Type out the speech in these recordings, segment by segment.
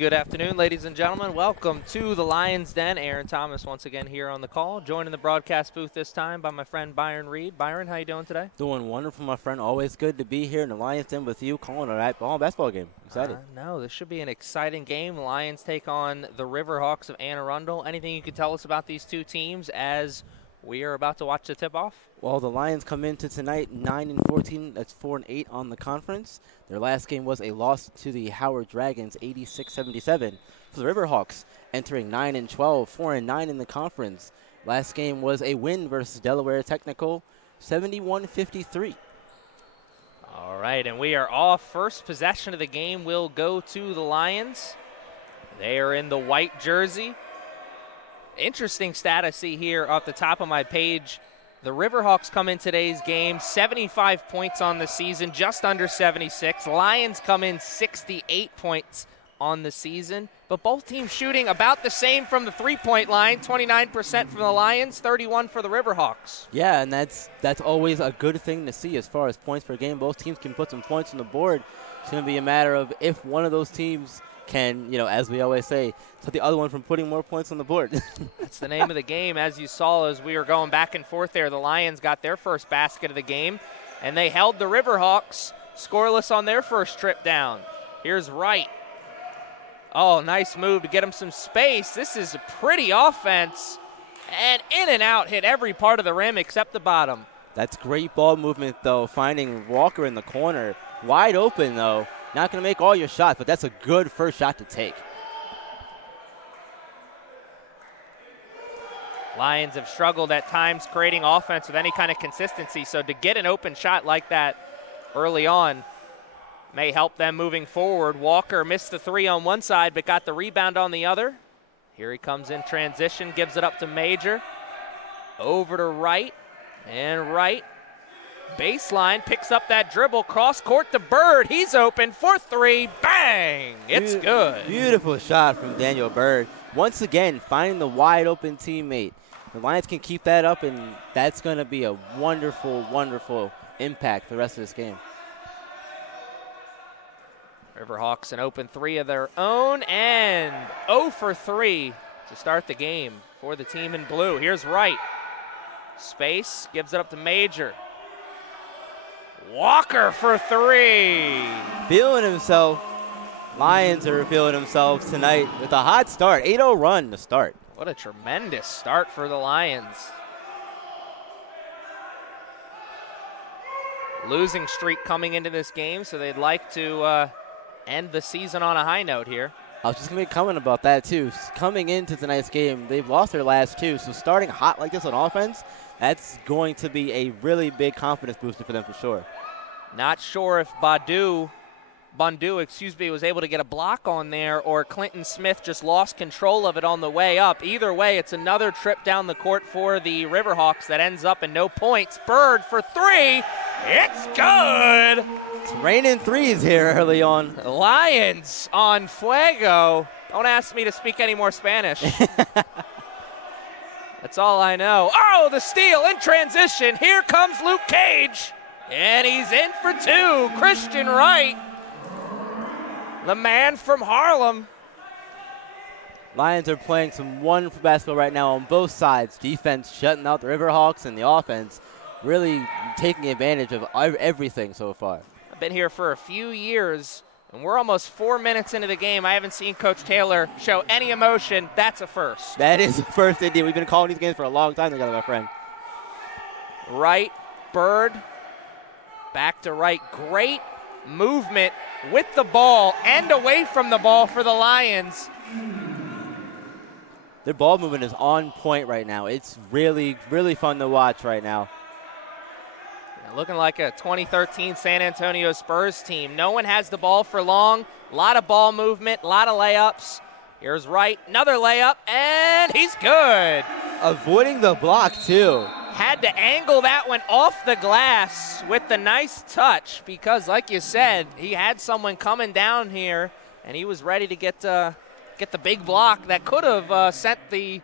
Good afternoon, ladies and gentlemen. Welcome to the Lions Den. Aaron Thomas once again here on the call. Joining the broadcast booth this time by my friend Byron Reed. Byron, how you doing today? Doing wonderful, my friend. Always good to be here in the Lions Den with you, calling a basketball game. Excited. No, this should be an exciting game. The Lions take on the Riverhawks of Arundel. Anything you could tell us about these two teams as we are about to watch the tip-off? Well, the Lions come into tonight 9-14. That's 4-8 on the conference. Their last game was a loss to the Howard Dragons, 86-77. For the Riverhawks, entering 9-12, 4-9 in the conference. Last game was a win versus Delaware Technical, 71-53. All right, and we are off. First possession of the game will go to the Lions. They are in the white jersey. Interesting stat I see here off the top of my page. The Riverhawks come in today's game, 75 points on the season, just under 76. Lions come in 68 points on the season, but both teams shooting about the same from the three-point line, 29% from the Lions, 31 for the Riverhawks. Yeah, and that's always a good thing to see as far as points per game. Both teams can put some points on the board. It's going to be a matter of if one of those teams can, as we always say, stop the other one from putting more points on the board. That's the name of the game. As you saw, as we were going back and forth there, the Lions got their first basket of the game, and they held the Riverhawks scoreless on their first trip down. Here's Wright. Oh, nice move to get him some space. This is a pretty offense, and in and out, hit every part of the rim except the bottom. That's great ball movement, though, finding Walker in the corner. Wide open, though. Not going to make all your shots, but that's a good first shot to take. Lions have struggled at times creating offense with any kind of consistency, so to get an open shot like that early on may help them moving forward. Walker missed the three on one side but got the rebound on the other. Here he comes in transition, gives it up to Major. Over to Wright, and Wright. Baseline, picks up that dribble, cross court to Bird. He's open for three. Bang! It's good. Beautiful shot from Daniel Bird. Once again, finding the wide open teammate. The Lions can keep that up, and that's going to be a wonderful, wonderful impact for the rest of this game. Riverhawks an open three of their own, and 0 for 3 to start the game for the team in blue. Here's Wright. Space, gives it up to Major. Walker for three. Feeling himself. Lions are feeling themselves tonight with a hot start. 8-0 run to start. What a tremendous start for the Lions. Losing streak coming into this game, so they'd like to end the season on a high note here. I was just going to be commenting about that, too. Coming into tonight's game, they've lost their last two, so starting hot like this on offense, that's going to be a really big confidence booster for them for sure. Not sure if Bondu, was able to get a block on there, or Clinton Smith just lost control of it on the way up. Either way, it's another trip down the court for the Riverhawks that ends up in no points. Bird for three. It's good. It's raining threes here early on. Lions on fuego. Don't ask me to speak any more Spanish. That's all I know. Oh, the steal in transition. Here comes Luke Cage. And he's in for two. Christian Wright, the man from Harlem. Lions are playing some wonderful basketball right now on both sides. Defense shutting out the Riverhawks, and the offense really taking advantage of everything so far. I've been here for a few years, and we're almost 4 minutes into the game. I haven't seen Coach Taylor show any emotion. That's a first. That is a first, indeed. We've been calling these games for a long time together, my friend. Wright, Bird, back to Wright. Great movement with the ball and away from the ball for the Lions. Their ball movement is on point right now. It's really, really fun to watch right now. Looking like a 2013 San Antonio Spurs team. No one has the ball for long. A lot of ball movement, a lot of layups. Here's Wright, another layup, and he's good. Avoiding the block, too. Had to angle that one off the glass with the nice touch because, like you said, he had someone coming down here, and he was ready to get the big block that could have sent the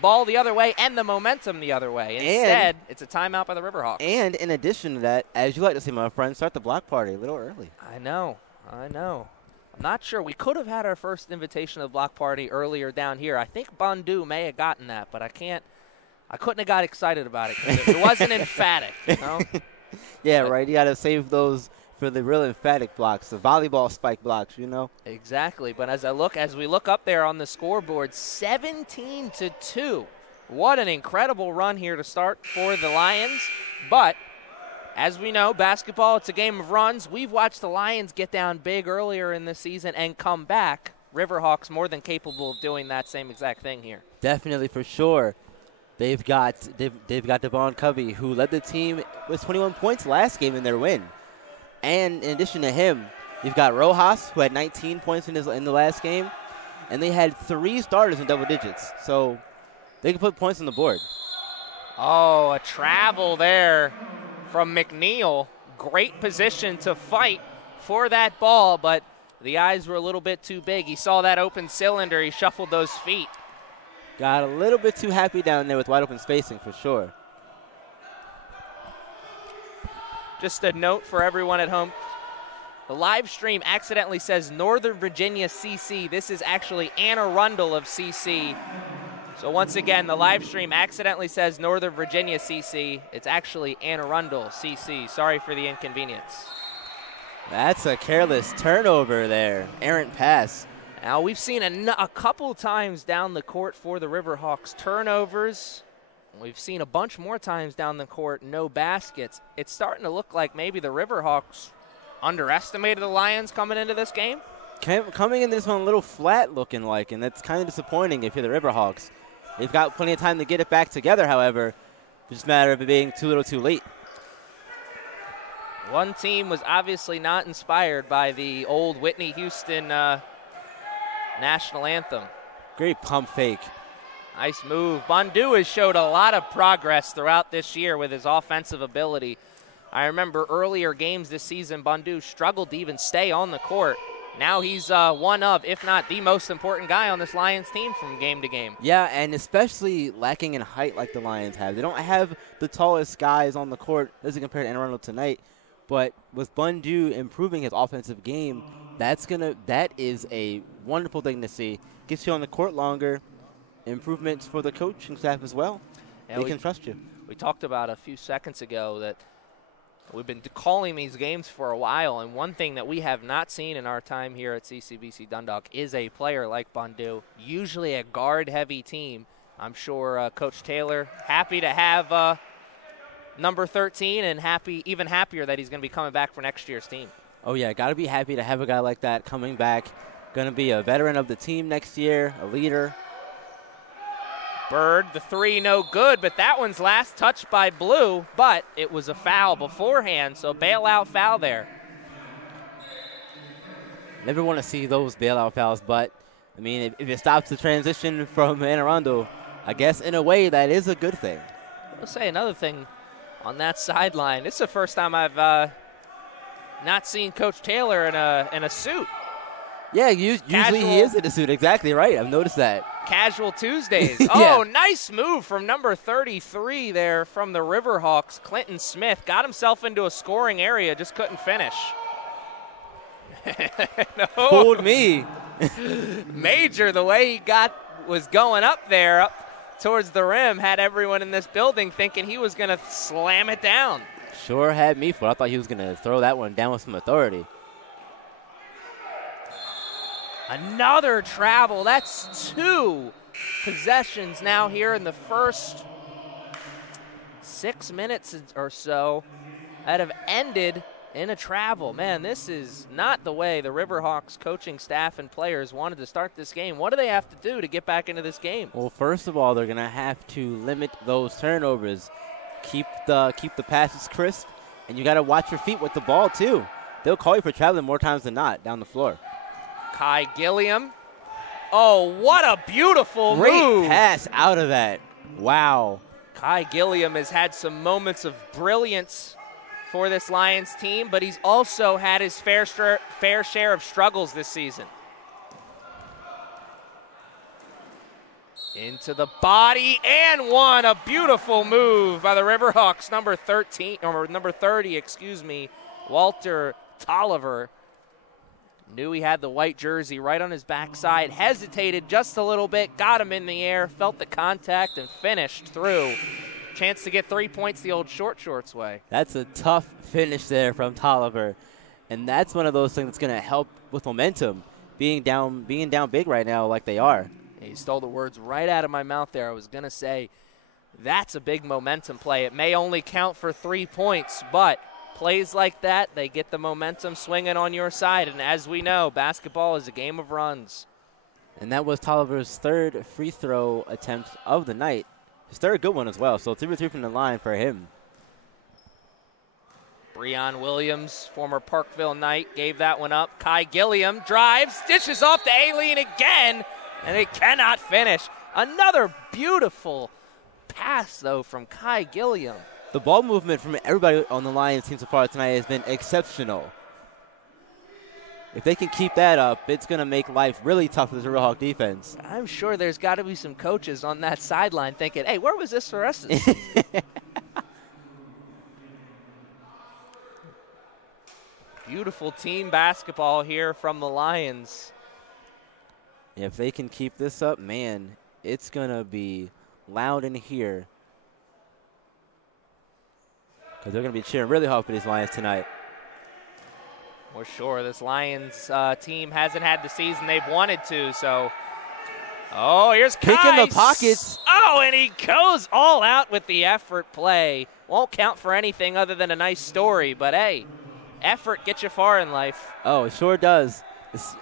ball the other way and the momentum the other way. Instead, it's a timeout by the Riverhawks. And in addition to that, as you like to see, my friend, start the block party a little early. I know. I'm not sure. We could have had our first invitation to the block party earlier down here. I think Bandu may have gotten that, but I couldn't have got excited about it because it wasn't emphatic, you know? Yeah, right. You got to save those for the real emphatic blocks, the volleyball spike blocks, you know? Exactly. But as we look up there on the scoreboard, 17-2. What an incredible run here to start for the Lions. But as we know, basketball, it's a game of runs. We've watched the Lions get down big earlier in the season and come back. Riverhawks more than capable of doing that same exact thing here. Definitely, for sure. They've got Devon Covey, who led the team with 21 points last game in their win. And in addition to him, you've got Rojas, who had 19 points in the last game. And they had 3 starters in double digits. So they can put points on the board. Oh, a travel there from McNeil. Great position to fight for that ball, but the eyes were a little bit too big. He saw that open cylinder. He shuffled those feet. Got a little bit too happy down there with wide open spacing for sure. Just a note for everyone at home. The live stream accidentally says Northern Virginia CC. This is actually Arundel of CC. So once again, the live stream accidentally says Northern Virginia CC. It's actually Arundel CC. Sorry for the inconvenience. That's a careless turnover there. Errant pass. Now we've seen a couple times down the court for the Riverhawks turnovers. We've seen a bunch more times down the court, no baskets. It's starting to look like maybe the Riverhawks underestimated the Lions coming into this game. Coming into this one a little flat looking like, and that's kind of disappointing if you're the Riverhawks. They've got plenty of time to get it back together, however. It's just a matter of it being too little too late. One team was obviously not inspired by the old Whitney Houston national anthem. Great pump fake. Nice move. Bandu has showed a lot of progress throughout this year with his offensive ability. I remember earlier games this season, Bandu struggled to even stay on the court. Now he's one of, if not the most important guy on this Lions team from game to game. Yeah, and especially lacking in height like the Lions have. They don't have the tallest guys on the court, as compared to Arundel tonight. But with Bandu improving his offensive game, that is a wonderful thing to see. Gets you on the court longer. Improvements for the coaching staff as well. Yeah, they can trust you. We talked about a few seconds ago that we've been calling these games for a while, and one thing that we have not seen in our time here at CCBC Dundalk is a player like Bandu, usually a guard-heavy team. I'm sure Coach Taylor happy to have number 13 and even happier that he's going to be coming back for next year's team. Oh, yeah, got to be happy to have a guy like that coming back. Going to be a veteran of the team next year, a leader. Bird, the 3, no good, but that one's last touched by Blue, but it was a foul beforehand, so bailout foul there. Never want to see those bailout fouls, but, I mean, if it stops the transition from Arundel, I guess in a way that is a good thing. I'll say another thing on that sideline. This is the first time I've not seen Coach Taylor in a suit. Yeah, usually he is in a suit. Exactly right. I've noticed that. Casual Tuesdays. Yeah. Oh, nice move from number 33 there from the Riverhawks. Clinton Smith got himself into a scoring area, just couldn't finish. No. Fooled me. Major, the way he was going up there, up towards the rim, had everyone in this building thinking he was going to slam it down. Sure had me fooled. I thought he was going to throw that one down with some authority. Another travel. That's 2 possessions now here in the first 6 minutes or so that have ended in a travel. Man, this is not the way the Riverhawks coaching staff and players wanted to start this game. What do they have to do to get back into this game? Well, first of all, they're going to have to limit those turnovers. Keep the passes crisp, and you got to watch your feet with the ball too. They'll call you for traveling more times than not down the floor. Kai Gilliam. Oh, what a beautiful move. Great pass out of that. Wow. Kai Gilliam has had some moments of brilliance for this Lions team, but he's also had his fair share of struggles this season. Into the body and one. A beautiful move by the Riverhawks, number 30, Walter Tolliver. Knew he had the white jersey right on his backside, hesitated just a little bit, got him in the air, felt the contact, and finished through. Chance to get 3 points the old short shorts way. That's a tough finish there from Tolliver. And that's one of those things that's going to help with momentum, being down big right now like they are. He stole the words right out of my mouth there. I was going to say that's a big momentum play. It may only count for 3 points, but plays like that, they get the momentum swinging on your side. And as we know, basketball is a game of runs. And that was Tolliver's third free throw attempt of the night. His third good one as well, so 3 for 3 from the line for him. Breon Williams, former Parkville Knight, gave that one up. Kai Gilliam drives, dishes off to Aileen again, and they cannot finish. Another beautiful pass, though, from Kai Gilliam. The ball movement from everybody on the Lions team so far tonight has been exceptional. If they can keep that up, it's going to make life really tough for the Riverhawk defense. I'm sure there's got to be some coaches on that sideline thinking, hey, where was this for us? Beautiful team basketball here from the Lions. If they can keep this up, man, it's going to be loud in here. Because they're going to be cheering really hard for these Lions tonight. For sure. This Lions team hasn't had the season they've wanted to, so. Oh, here's Kai. Kick in the pockets. Oh, and he goes all out with the effort play. Won't count for anything other than a nice story, but hey, effort gets you far in life. Oh, it sure does.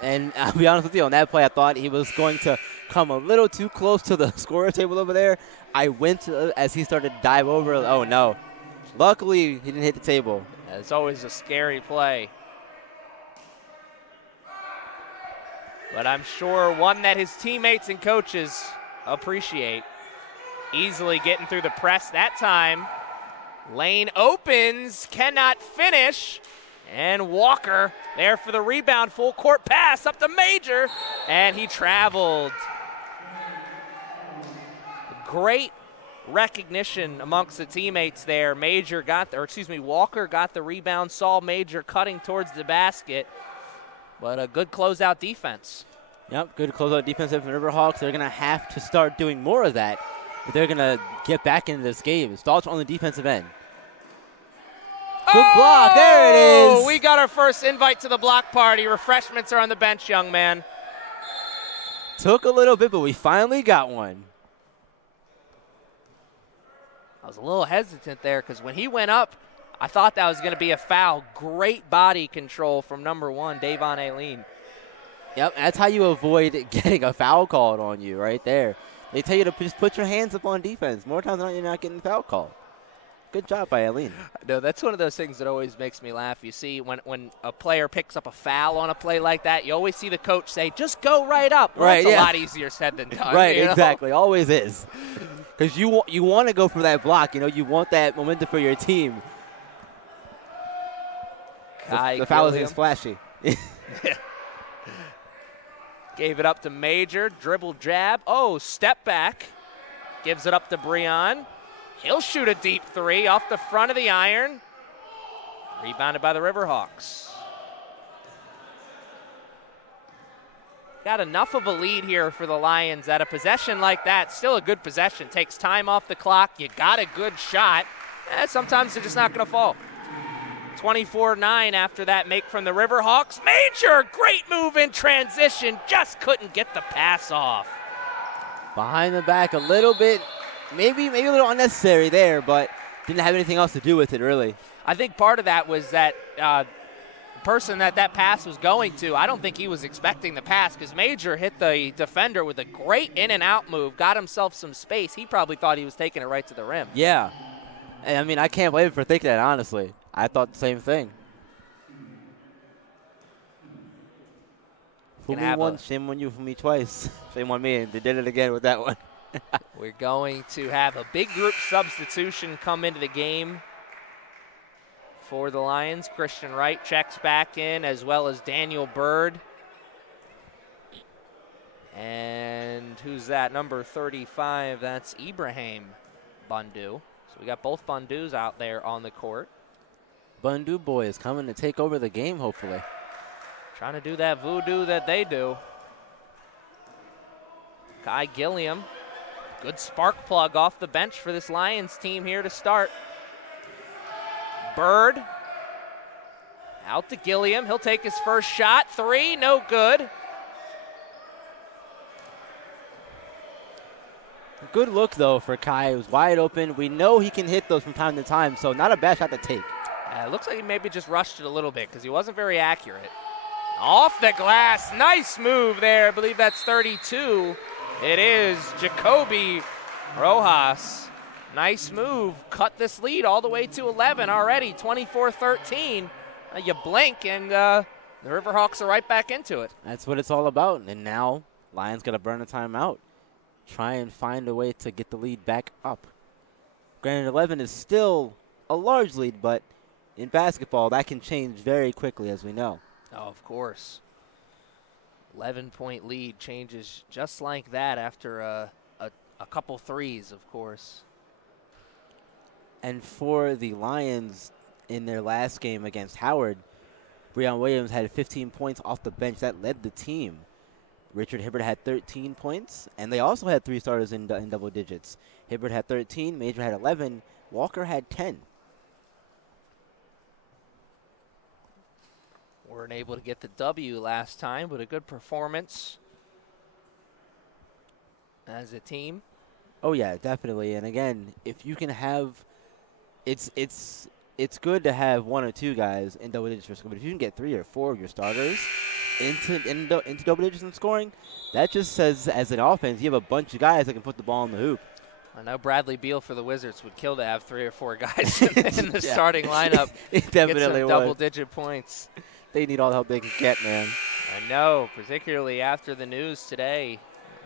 And I'll be honest with you, on that play, I thought he was going to come a little too close to the scorer table over there. I went as he started to dive over. Oh, no. Luckily, he didn't hit the table. It's always a scary play. But I'm sure one that his teammates and coaches appreciate. Easily getting through the press that time. Lane opens, cannot finish. And Walker there for the rebound. Full court pass up to Major. And he traveled. Great recognition amongst the teammates there. Walker got the rebound, saw Major cutting towards the basket, but a good closeout defense. Yep, good closeout defense from the Riverhawks. They're going to have to start doing more of that if they're going to get back into this game. Stalch on the defensive end. Good block, there it is. We got our first invite to the block party. Refreshments are on the bench, young man. Took a little bit, but we finally got one. I was a little hesitant there because when he went up, I thought that was going to be a foul. Great body control from number 1, Davon Aileen. Yep, that's how you avoid getting a foul called on you right there. They tell you to just put your hands up on defense. More times than not, you're not getting foul called. Good job by Aileen. No, that's one of those things that always makes me laugh. You see, when a player picks up a foul on a play like that, you always see the coach say, just go right up. Well, right, that's a lot easier said than done. Right, exactly. Always is. Because you want to go for that block. You know, you want that momentum for your team. The foul is flashy. Gave it up to Major. Dribble jab. Oh, step back. Gives it up to Breon. He'll shoot a deep 3 off the front of the iron. Rebounded by the Riverhawks. Got enough of a lead here for the Lions that a possession like that, still a good possession, takes time off the clock. You got a good shot. Sometimes they're just not going to fall. 24-9 after that make from the Riverhawks. Major, great move in transition. Just couldn't get the pass off. Behind the back a little bit. Maybe a little unnecessary there, but didn't have anything else to do with it, really. I think part of that was that person that pass was going to, I don't think he was expecting the pass because Major hit the defender with a great in-and-out move, got himself some space. He probably thought he was taking it right to the rim. Yeah. And, I mean, I can't blame him for thinking that, honestly. I thought the same thing. Fool me once, shame on you. Fool me twice. Shame on me. They did it again with that one. We're going to have a big group substitution come into the game for the Lions. Christian Wright checks back in, as well as Daniel Bird. And who's that? Number 35, that's Ibrahim Bundu. So we got both Bundus out there on the court. Bundu boy is coming to take over the game, hopefully. Trying to do that voodoo that they do. Kai Gilliam, good spark plug off the bench for this Lions team here to start. Bird, out to Gilliam. He'll take his first shot. 3, no good. Good look, though, for Kai. It was wide open. We know he can hit those from time to time, so not a bad shot to take. It looks like he maybe just rushed it a little bit because he wasn't very accurate. Off the glass. Nice move there. I believe that's 32. It is Jacoby Rojas. Nice move. Cut this lead all the way to 11 already. 24-13. You blink, and the Riverhawks are right back into it. That's what it's all about. And now Lions got to burn a timeout. Try and find a way to get the lead back up. Granted, 11 is still a large lead, but in basketball, that can change very quickly, as we know. Oh, of course. 11-point lead changes just like that after a couple threes, of course. And for the Lions in their last game against Howard, Breon Williams had 15 points off the bench. That led the team. Richard Hibbert had 13 points, and they also had 3 starters in double digits. Hibbert had 13, Major had 11, Walker had 10. Weren't able to get the W last time, but a good performance as a team. Oh yeah, definitely. And again, if you can have, it's good to have 1 or 2 guys in double digits for scoring, but if you can get 3 or 4 of your starters into double digits in scoring, that just says, as an offense, you have a bunch of guys that can put the ball in the hoop. I know Bradley Beal for the Wizards would kill to have 3 or 4 guys in the starting lineup. It definitely get some double-digit points. They need all the help they can get, man. I know, particularly after the news today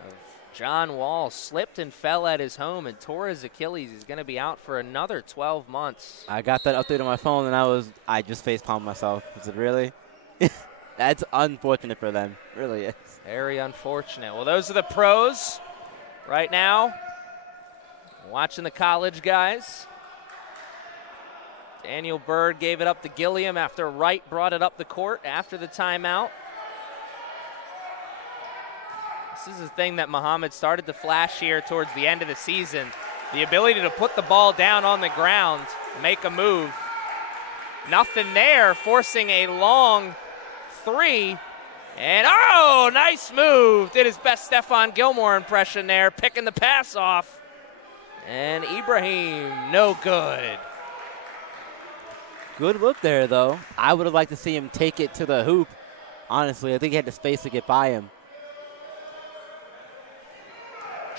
of John Wall slipped and fell at his home and tore his Achilles. He's going to be out for another 12 months. I got that update on my phone, and I just facepalmed myself. Is it really? That's unfortunate for them. Really is. Very unfortunate. Well, those are the pros right now. Watching the college guys. Daniel Bird gave it up to Gilliam after Wright brought it up the court after the timeout. This is the thing that Muhammad started to flash here towards the end of the season. The ability to put the ball down on the ground, make a move. Nothing there, forcing a long 3. And, oh, nice move. Did his best Stephon Gilmore impression there, picking the pass off. And Ibrahim, no good. Good look there, though. I would have liked to see him take it to the hoop. Honestly, I think he had the space to get by him.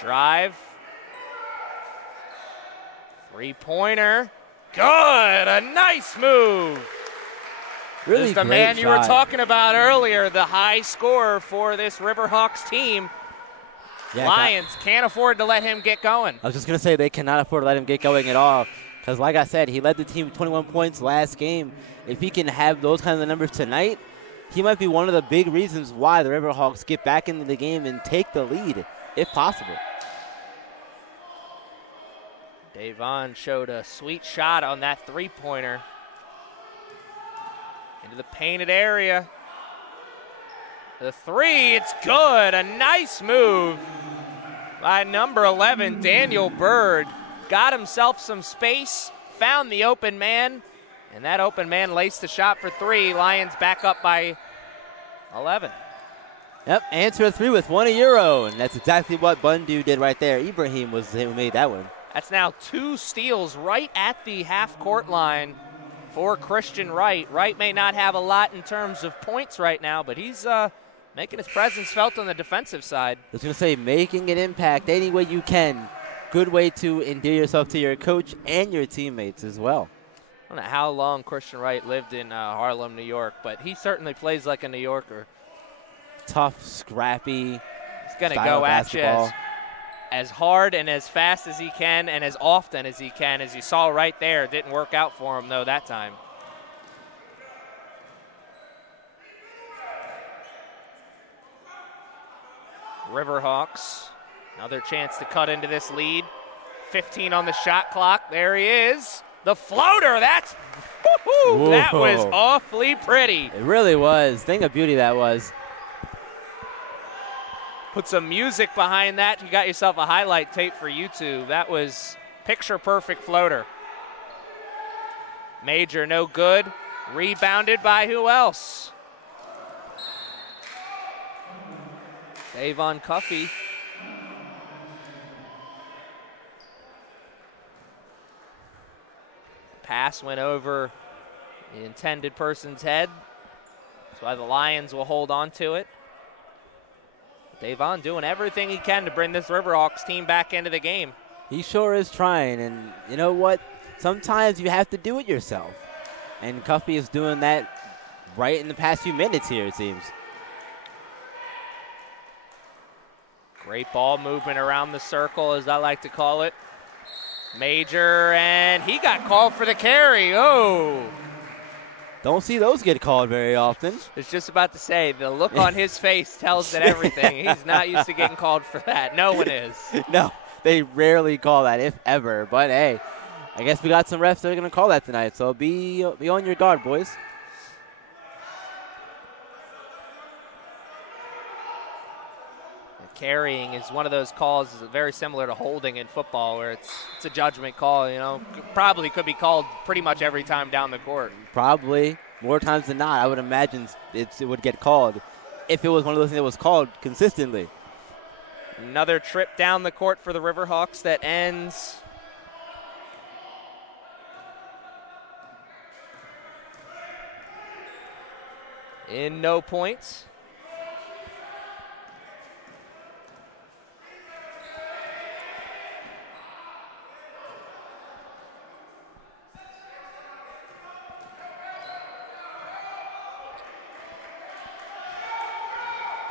Drive. 3-pointer. Good. A nice move. Really this is the great man you were shot. talking about earlier, the high scorer for this Riverhawks team. Yeah, Lions can't afford to let him get going. I was just going to say they cannot afford to let him get going at all. Because, like I said, he led the team with 21 points last game. If he can have those kinds of numbers tonight, he might be one of the big reasons why the Riverhawks get back into the game and take the lead, if possible. Davon showed a sweet shot on that 3-pointer. Into the painted area. The 3, it's good. A nice move by number 11, Daniel Bird. Got himself some space, found the open man, and that open man laced the shot for 3. Lions back up by 11. Yep, answer 3 with 1 euro, and that's exactly what Bundu did right there. Ibrahim was the who made that one. That's now 2 steals right at the half-court line for Christian Wright. Wright may not have a lot in terms of points right now, but he's making his presence felt on the defensive side. I was going to say, making an impact any way you can. Good way to endear yourself to your coach and your teammates as well. I don't know how long Christian Wright lived in Harlem, New York, but he certainly plays like a New Yorker. Tough, scrappy. He's going to go at you as hard and as fast as he can and as often as he can. As you saw right there, it didn't work out for him, though, that time. Riverhawks, another chance to cut into this lead. 15 on the shot clock. There he is. The floater, that's Woo-hoo! That was awfully pretty. It really was. Thing of beauty that was. Put some music behind that. You got yourself a highlight tape for YouTube. That was picture-perfect floater. Major, no good. Rebounded by who else? Davon Cuffey. Pass went over the intended person's head. That's why the Lions will hold on to it. Davon doing everything he can to bring this Riverhawks team back into the game. He sure is trying, and you know what? Sometimes you have to do it yourself. And Cuffey is doing that right in the past few minutes here, it seems. Great ball movement around the circle, as I like to call it. Major, and he got called for the carry. Oh! Don't see those get called very often. I was just about to say, the look on his face tells it everything. He's not used to getting called for that. No one is. No, they rarely call that, if ever. But, hey, I guess we got some refs that are going to call that tonight, so be on your guard, boys. Carrying is one of those calls very similar to holding in football, where it's a judgment call. You know, probably could be called pretty much every time down the court. Probably more times than not. I would imagine it would get called if it was one of those things that was called consistently. Another trip down the court for the Riverhawks that ends in no points.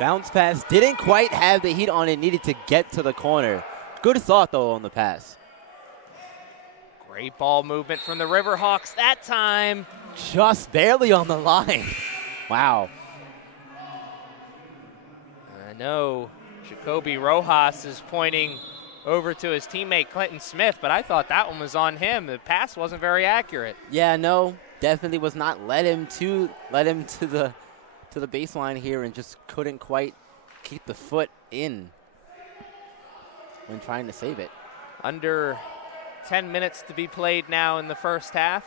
Bounce pass, didn't quite have the heat on it, needed to get to the corner. Good thought, though, on the pass. Great ball movement from the Riverhawks that time. Just barely on the line. Wow. I know Jacoby Rojas is pointing over to his teammate Clinton Smith, but I thought that one was on him. The pass wasn't very accurate. Yeah, no, definitely was not. Led him to the baseline here and just couldn't quite keep the foot in when trying to save it. Under 10 minutes to be played now in the first half.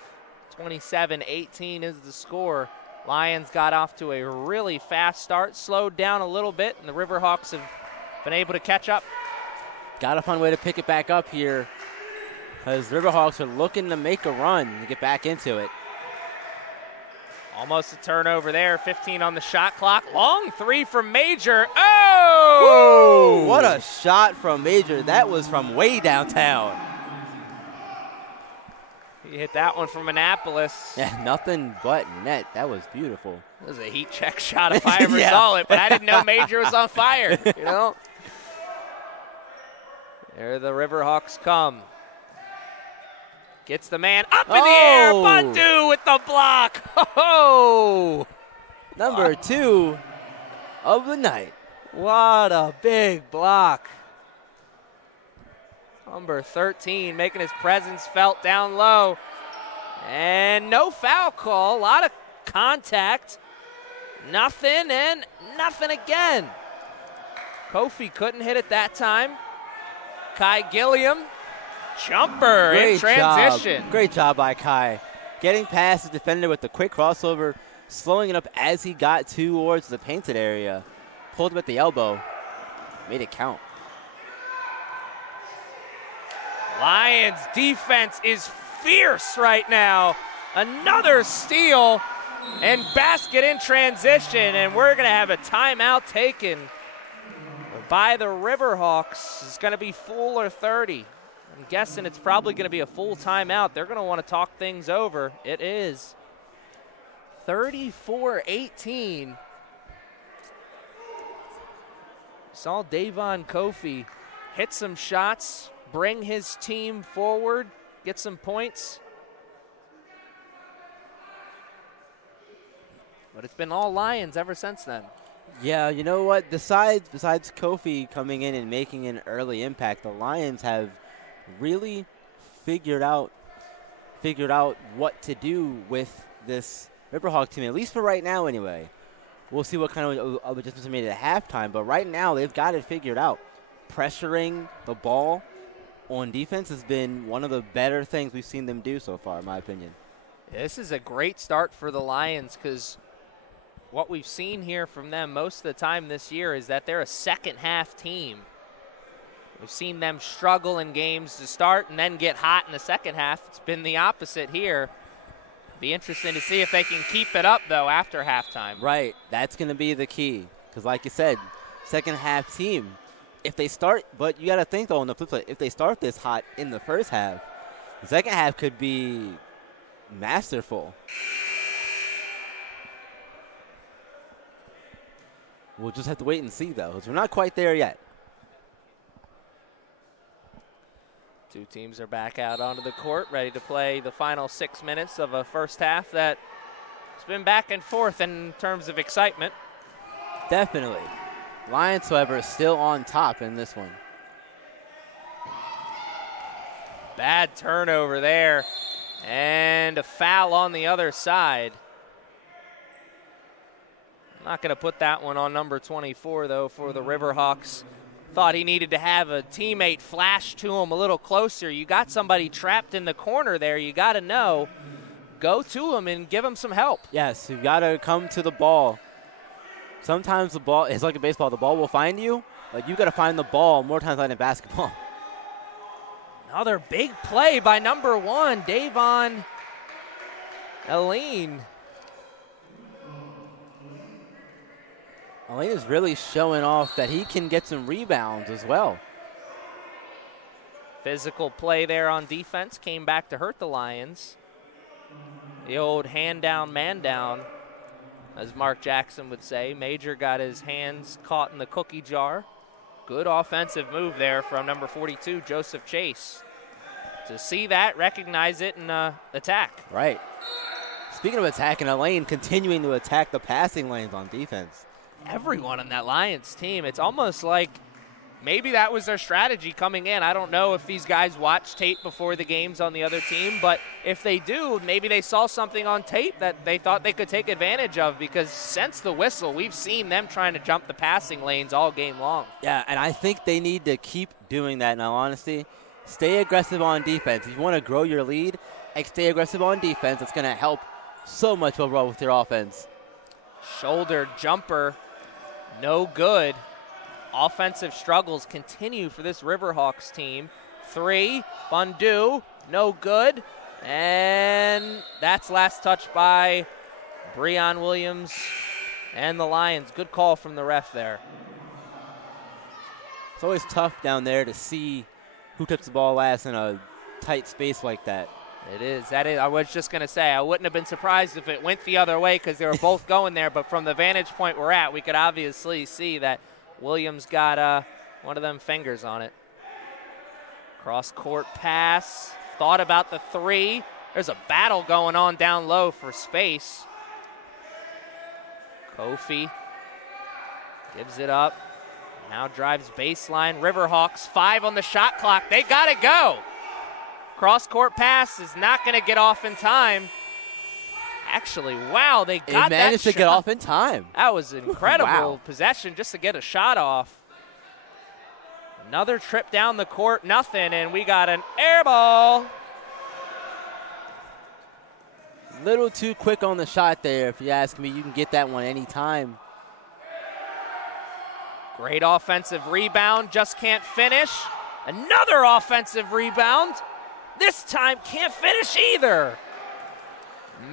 27-18 is the score. Lions got off to a really fast start, slowed down a little bit, and the Riverhawks have been able to catch up. Got to find a way to pick it back up here because Riverhawks are looking to make a run to get back into it. Almost a turnover there, 15 on the shot clock. Long three from Major. Oh! Whoa, what a shot from Major. That was from way downtown. He hit that one from Annapolis. Yeah, nothing but net. That was beautiful. It was a heat check shot if I ever saw it, but I didn't know Major was on fire, you know? There the Riverhawks come. Gets the man up in the air. Bandu with the block. Oh! Number 2 of the night. What a big block. Number 13 making his presence felt down low. And no foul call. A lot of contact. Nothing and nothing again. Kofi couldn't hit it that time. Kai Gilliam. Jumper in transition. Great job by Kai. Getting past the defender with the quick crossover, slowing it up as he got towards the painted area. Pulled him at the elbow. Made it count. Lions defense is fierce right now. Another steal and basket in transition, and we're going to have a timeout taken by the Riverhawks. It's going to be full or 30. I'm guessing it's probably going to be a full timeout. They're going to want to talk things over. It is 34-18. Saw Davon Kofi hit some shots, bring his team forward, get some points. But it's been all Lions ever since then. Yeah, you know what? Besides Kofi coming in and making an early impact, the Lions have really figured out figured out what to do with this Riverhawk team, at least for right now anyway. We'll see what kind of adjustments are made at halftime, but right now they've got it figured out. Pressuring the ball on defense has been one of the better things we've seen them do so far, in my opinion. This is a great start for the Lions because what we've seen here from them most of the time this year is that they're a second-half team. We've seen them struggle in games to start and then get hot in the second half. It's been the opposite here. Be interesting to see if they can keep it up, though, after halftime. Right. That's going to be the key because, like you said, second-half team. If they start, but you got to think, though, on the flip side, if they start this hot in the first half, the second half could be masterful. We'll just have to wait and see, though, because we're not quite there yet. Two teams are back out onto the court, ready to play the final 6 minutes of a first half that has been back and forth in terms of excitement. Definitely. Lions, however, still on top in this one. Bad turnover there, and a foul on the other side. Not going to put that one on number 24, though, for the Riverhawks. Thought he needed to have a teammate flash to him a little closer. You got somebody trapped in the corner there. You got to know. Go to him and give him some help. Yes, you got to come to the ball. Sometimes the ball, it's like a baseball, the ball will find you, but you got to find the ball more times than in basketball. Another big play by number 1, Davon Aline. Aline is really showing off that he can get some rebounds as well. Physical play there on defense came back to hurt the Lions. The old hand down, man down, as Mark Jackson would say. Major got his hands caught in the cookie jar. Good offensive move there from number 42, Joseph Chase. To see that, recognize it, and attack. Right. Speaking of attacking, Aline continuing to attack the passing lanes on defense. Everyone on that Lions team, it's almost like maybe that was their strategy coming in. I don't know if these guys watch tape before the games on the other team, but if they do, maybe they saw something on tape that they thought they could take advantage of, because since the whistle, we've seen them trying to jump the passing lanes all game long. Yeah, and I think they need to keep doing that in all honesty. Stay aggressive on defense. If you want to grow your lead, stay aggressive on defense. It's going to help so much overall with your offense. Shoulder jumper, no good. Offensive struggles continue for this Riverhawks team. 3, Bundu, no good. And that's last touch by Breon Williams and the Lions. Good call from the ref there. It's always tough down there to see who touched the ball last in a tight space like that. It is. That is. I was just going to say, I wouldn't have been surprised if it went the other way because they were both going there. But from the vantage point we're at, we could obviously see that Williams got one of them fingers on it. Cross-court pass. Thought about the 3. There's a battle going on down low for space. Kofi gives it up. Now drives baseline. Riverhawks, 5 on the shot clock. They got to go. Cross-court pass is not going to get off in time. Actually, wow, they got that managed to get off in time. That was incredible Wow. possession just to get a shot off. Another trip down the court, nothing, and we got an air ball. Little too quick on the shot there, if you ask me. You can get that one anytime. Great offensive rebound, just can't finish. Another offensive rebound. This time can't finish either.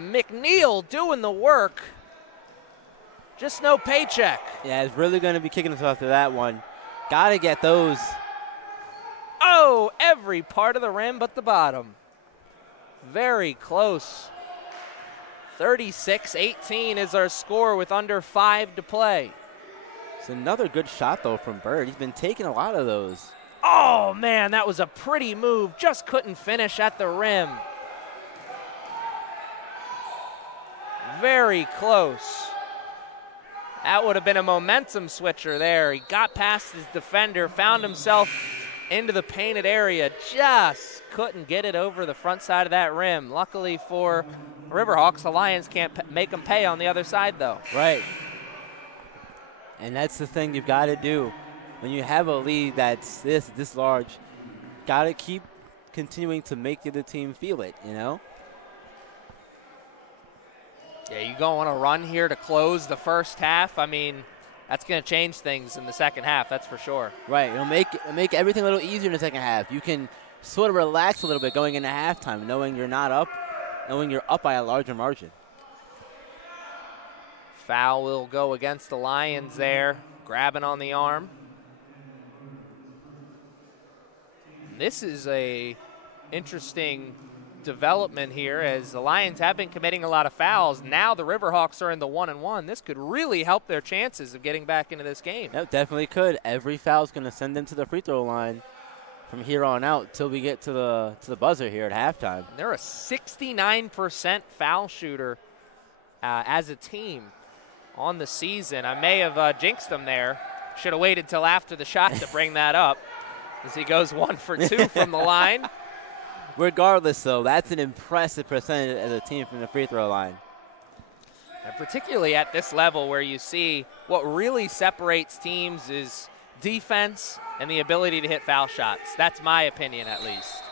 McNeil doing the work. Just no paycheck. Yeah, it's really going to be kicking us after that one. Got to get those. Oh, every part of the rim but the bottom. Very close. 36-18 is our score with under 5 to play. It's another good shot, though, from Bird. He's been taking a lot of those. Oh, man, that was a pretty move. Just couldn't finish at the rim. Very close. That would have been a momentum switcher there. He got past his defender, found himself into the painted area. Just couldn't get it over the front side of that rim. Luckily for Riverhawks, the Lions can't make them pay on the other side, though. Right. And that's the thing you've got to do. When you have a lead that's this large, got to keep continuing to make the other team feel it, you know? Yeah, you go on a run here to close the first half. I mean, that's going to change things in the second half, that's for sure. Right. It'll make everything a little easier in the second half. You can sort of relax a little bit going into halftime, knowing you're not up, knowing you're up by a larger margin. Foul will go against the Lions there, grabbing on the arm. This is a interesting development here as the Lions have been committing a lot of fouls. Now the Riverhawks are in the 1-and-1. This could really help their chances of getting back into this game. Yep, definitely could. Every foul is going to send them to the free throw line from here on out till we get to the buzzer here at halftime. They're a 69% foul shooter as a team on the season. I may have jinxed them there. Should have waited till after the shot to bring that up as he goes 1 for 2 from the line. Regardless, though, that's an impressive percentage as a team from the free throw line. And particularly at this level where you see what really separates teams is defense and the ability to hit foul shots. That's my opinion, at least.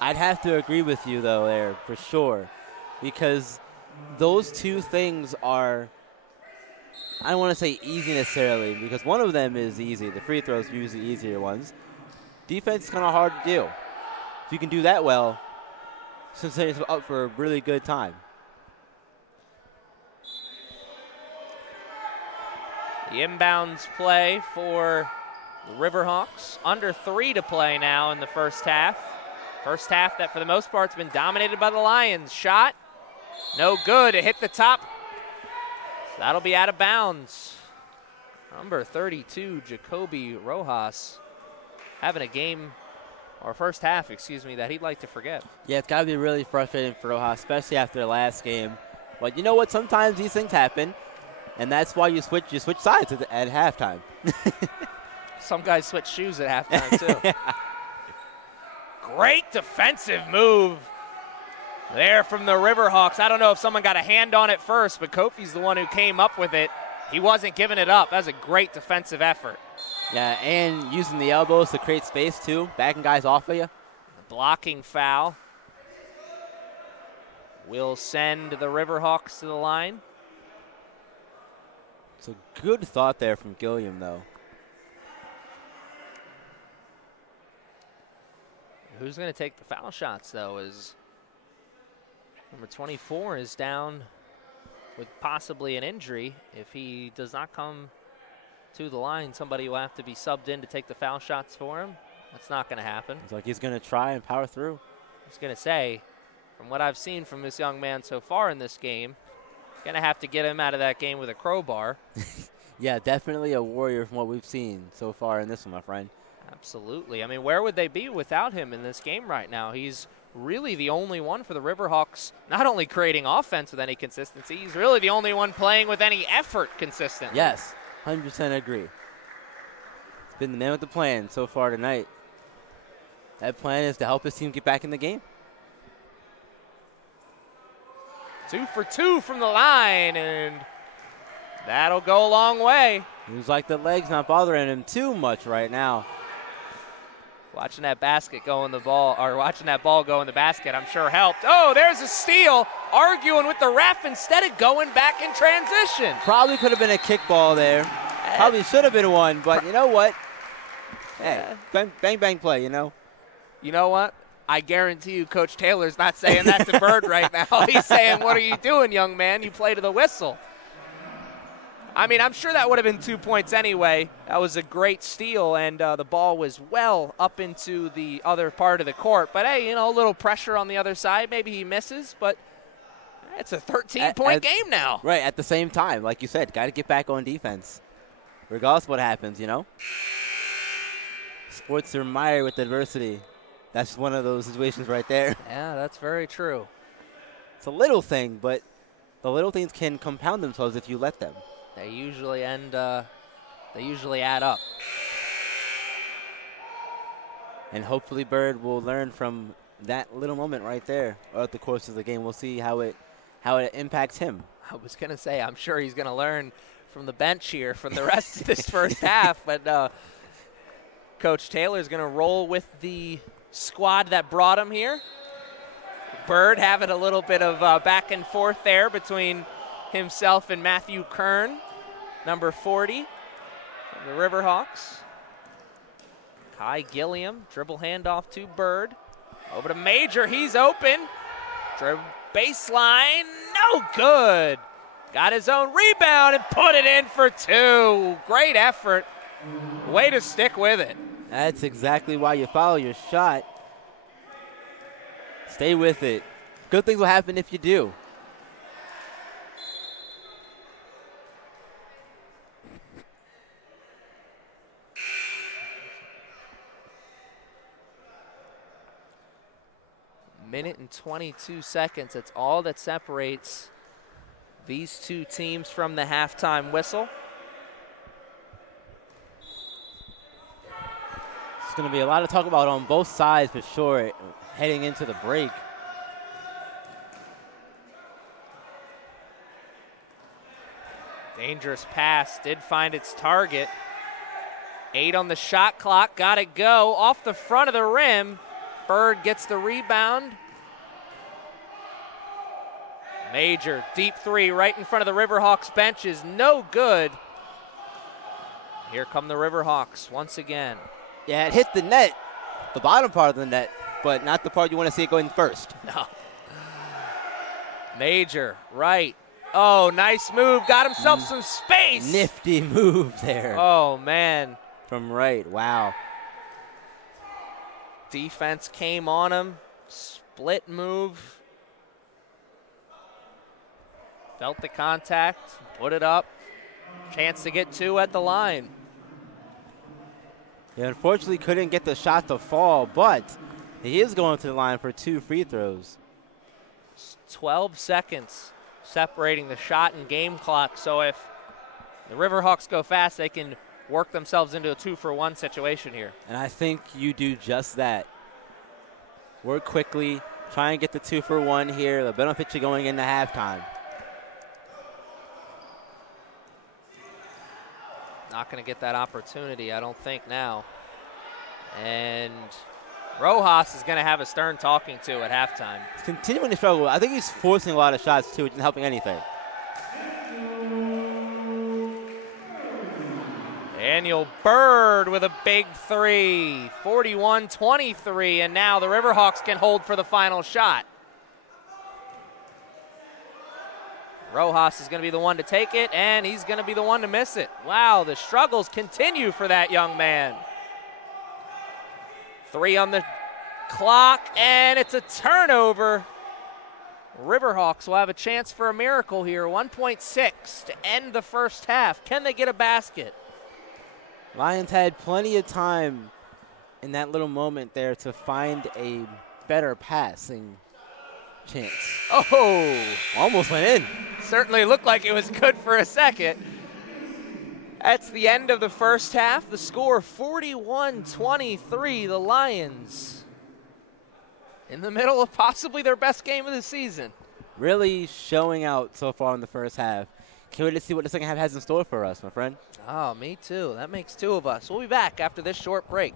I'd have to agree with you, though, there, for sure. Because those two things are, I don't want to say easy necessarily, because one of them is easy. The free throws are usually easier ones. Defense is kind of hard to do. If you can do that well, Cincinnati's up for a really good time. The inbounds play for the Riverhawks. Under 3 to play now in the first half. First half that for the most part has been dominated by the Lions. Shot, no good. It hit the top. So that'll be out of bounds. Number 32, Jacoby Rojas, having a game, or first half, excuse me, that he'd like to forget. Yeah, it's got to be really frustrating for Rojas, especially after the last game. But you know what? Sometimes these things happen, and that's why you switch sides at halftime. Some guys switch shoes at halftime, too. Great defensive move there from the Riverhawks. I don't know if someone got a hand on it first, but Kofi's the one who came up with it. He wasn't giving it up. That was a great defensive effort. Yeah, and using the elbows to create space, too, backing guys off of you. The blocking foul will send the Riverhawks to the line. It's a good thought there from Gilliam, though. Who's going to take the foul shots, though, is number 24 is down with possibly an injury. If he does not come to the line, somebody will have to be subbed in to take the foul shots for him. That's not going to happen. It's like he's going to try and power through. I was going to say, from what I've seen from this young man so far in this game, going to have to get him out of that game with a crowbar. Yeah, definitely a warrior from what we've seen so far in this one, my friend. Absolutely. I mean, where would they be without him in this game right now? He's really the only one for the Riverhawks, not only creating offense with any consistency, he's really the only one playing with any effort consistently. Yes, 100% agree. It's been the man with the plan so far tonight. That plan is to help his team get back in the game. 2 for 2 from the line, and that'll go a long way. Seems like the leg's not bothering him too much right now. Watching that basket go in the ball, or watching that ball go in the basket, I'm sure helped. Oh, there's a steal, arguing with the ref instead of going back in transition. Probably could have been a kickball there. Probably should have been one, but you know what? Hey, bang, bang play, you know? You know what? I guarantee you Coach Taylor's not saying that to Bird right now. He's saying, what are you doing, young man? You play to the whistle. I mean, I'm sure that would have been 2 points anyway. That was a great steal, and the ball was well up into the other part of the court. But, hey, you know, a little pressure on the other side. Maybe he misses, but it's a 13-point game now. Right, at the same time, like you said, got to get back on defense, regardless of what happens, you know? Sports are mired with adversity. That's one of those situations right there. Yeah, that's very true. It's a little thing, but the little things can compound themselves if you let them. They usually add up. And hopefully Bird will learn from that little moment right there throughout the course of the game. We'll see how it impacts him. I was going to say, I'm sure he's going to learn from the bench here from the rest of this first half, but Coach Taylor's going to roll with the squad that brought him here. Bird having a little bit of back and forth there between himself and Matthew Kern, number 40, the Riverhawks. Kai Gilliam, dribble handoff to Bird. Over to Major, he's open. Dribble baseline, no good. Got his own rebound and put it in for 2. Great effort. Way to stick with it. That's exactly why you follow your shot. Stay with it. Good things will happen if you do. Minute and 22 seconds. That's all that separates these two teams from the halftime whistle. It's going to be a lot of talk about on both sides for sure heading into the break. Dangerous pass, did find its target. 8 on the shot clock, got to go off the front of the rim. Bird gets the rebound. Major, deep 3 right in front of the Riverhawks bench is no good. Here come the Riverhawks once again. Yeah, it hit the net, the bottom part of the net, but not the part you want to see it going first. No. Major, right. Oh, nice move. Got himself some space. Nifty move there. Oh, man. From right, wow. Defense came on him. Split move. Felt the contact. Put it up. Chance to get 2 at the line. He unfortunately couldn't get the shot to fall, but he is going to the line for 2 free throws. 12 seconds separating the shot and game clock. So if the Riverhawks go fast, they can work themselves into a 2-for-1 situation here. And I think you do just that. Work quickly, try and get the 2-for-1 here. The benefit you going into halftime. Not going to get that opportunity, I don't think, now. And Rojas is going to have a stern talking to at halftime. He's continuing to struggle. I think he's forcing a lot of shots, too, which isn't helping anything. Daniel Bird with a big 3, 41-23, and now the Riverhawks can hold for the final shot. Rojas is going to be the one to take it, and he's going to be the one to miss it. Wow, the struggles continue for that young man. 3 on the clock, and it's a turnover. Riverhawks will have a chance for a miracle here. 1.6 to end the first half. Can they get a basket? Lions had plenty of time in that little moment there to find a better passing chance. Oh! Almost went in. Certainly looked like it was good for a second. That's the end of the first half. The score 41-23. The Lions in the middle of possibly their best game of the season. Really showing out so far in the first half. Can't wait to see what the second half has in store for us, my friend. Oh, me too. That makes 2 of us. We'll be back after this short break.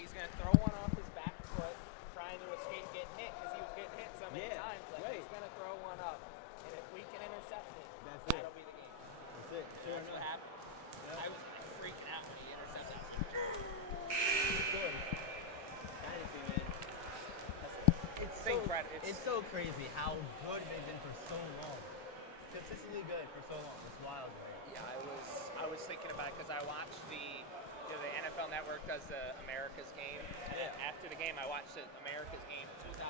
He's going to throw one off his back foot, trying to escape getting hit because he was getting hit so many times. Like, he's going to throw one up. And if we can intercept it, that'll be the game. That's it. Sure That's what happened. Yep. I was freaking out when he intercepted it. Good. It's so crazy how good they've been for so long. Consistently good for so long. It's wild, right? Yeah, I was thinking about it because I watched the NFL Network does the America's game. Yeah. After the game, I watched the America's game 2001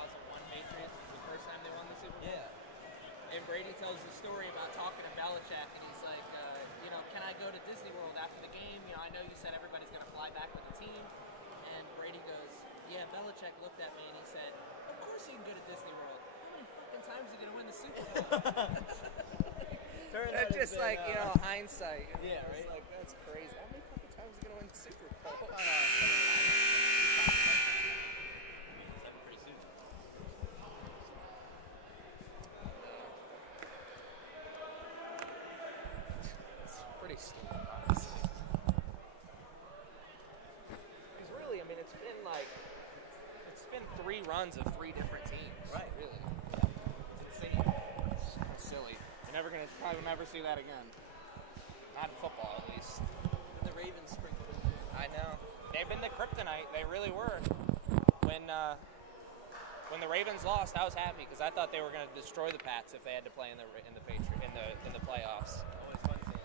Patriots. The first time they won the Super Bowl. Yeah. And Brady tells the story about talking to Belichick, and he's like, can I go to Disney World after the game? I know you said everybody's going to fly back with the team. And Brady goes, yeah, Belichick looked at me and he said, of course you can go to Disney World. How many fucking times are you going to win the Super Bowl? That's just like, hindsight. Yeah, right? Like, that's crazy. How many fucking times are you going to win the Super Bowl? It's pretty stupid, honestly. Because really, it's been 3 runs of 3 different teams. Right. Really. It's insane. It's silly. Probably will never see that again. Not in football, at least. The Ravens sprinkled it. I know. They've been the kryptonite. They really were. When the Ravens lost, I was happy because I thought they were going to destroy the Pats if they had to play in the playoffs. Always fun to see.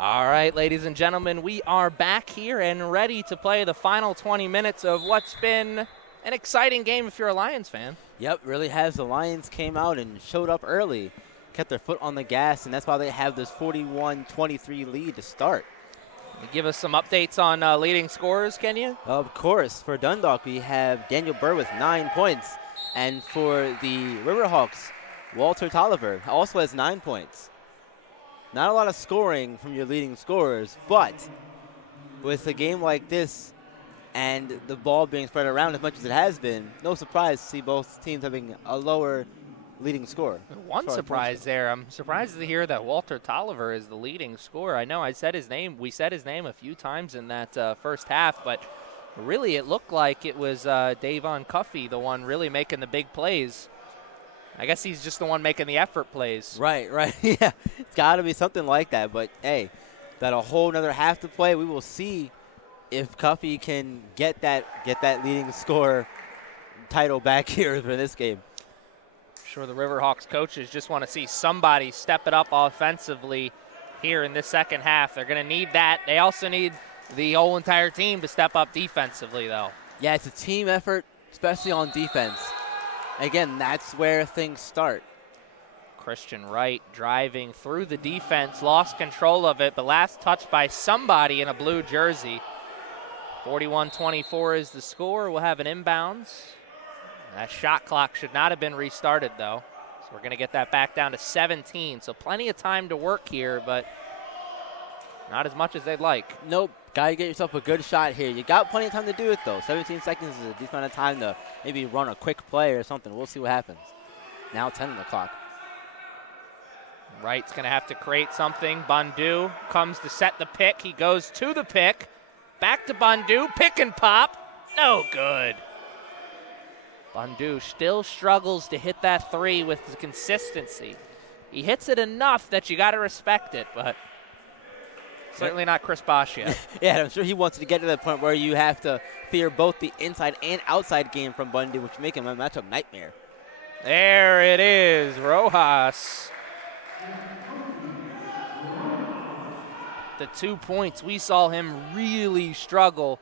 All right, ladies and gentlemen, we are back here and ready to play the final 20 minutes of what's been an exciting game if you're a Lions fan. Yep, really has. The Lions came out and showed up early, kept their foot on the gas, and that's why they have this 41-23 lead to start. Give us some updates on leading scorers, can you? Of course. For Dundalk, we have Daniel Burr with 9 points. And for the Riverhawks, Walter Tolliver also has 9 points. Not a lot of scoring from your leading scorers, but with a game like this and the ball being spread around as much as it has been, no surprise to see both teams having a lower leading scorer. One surprise there. I'm surprised to hear that Walter Tolliver is the leading scorer. I know we said his name a few times in that first half, but really it looked like it was Davon Cuffey, the one really making the big plays. I guess he's just the one making the effort plays. Right. Yeah, it's got to be something like that. But, hey, got a whole another half to play. We will see if Cuffey can get that leading scorer title back here for this game. Sure, the Riverhawks coaches just want to see somebody step it up offensively here in this second half. They're going to need that. They also need the whole entire team to step up defensively, though. Yeah, it's a team effort, especially on defense. Again, that's where things start. Christian Wright driving through the defense, lost control of it, but last touched by somebody in a blue jersey. 41-24 is the score. We'll have an inbounds. That shot clock should not have been restarted, though. So we're going to get that back down to 17. So plenty of time to work here, but not as much as they'd like. Nope. Got to get yourself a good shot here. You got plenty of time to do it, though. 17 seconds is a decent amount of time to maybe run a quick play or something. We'll see what happens. Now 10 on the clock. Wright's going to have to create something. Bundu comes to set the pick. He goes to the pick. Back to Bundu. Pick and pop. No good. Bundu still struggles to hit that 3 with the consistency. He hits it enough that you got to respect it, but certainly not Chris Bosch yet. Yeah, I'm sure he wants to get to the point where you have to fear both the inside and outside game from Bundu, which make him a matchup nightmare. There it is, Rojas. The 2 points, we saw him really struggle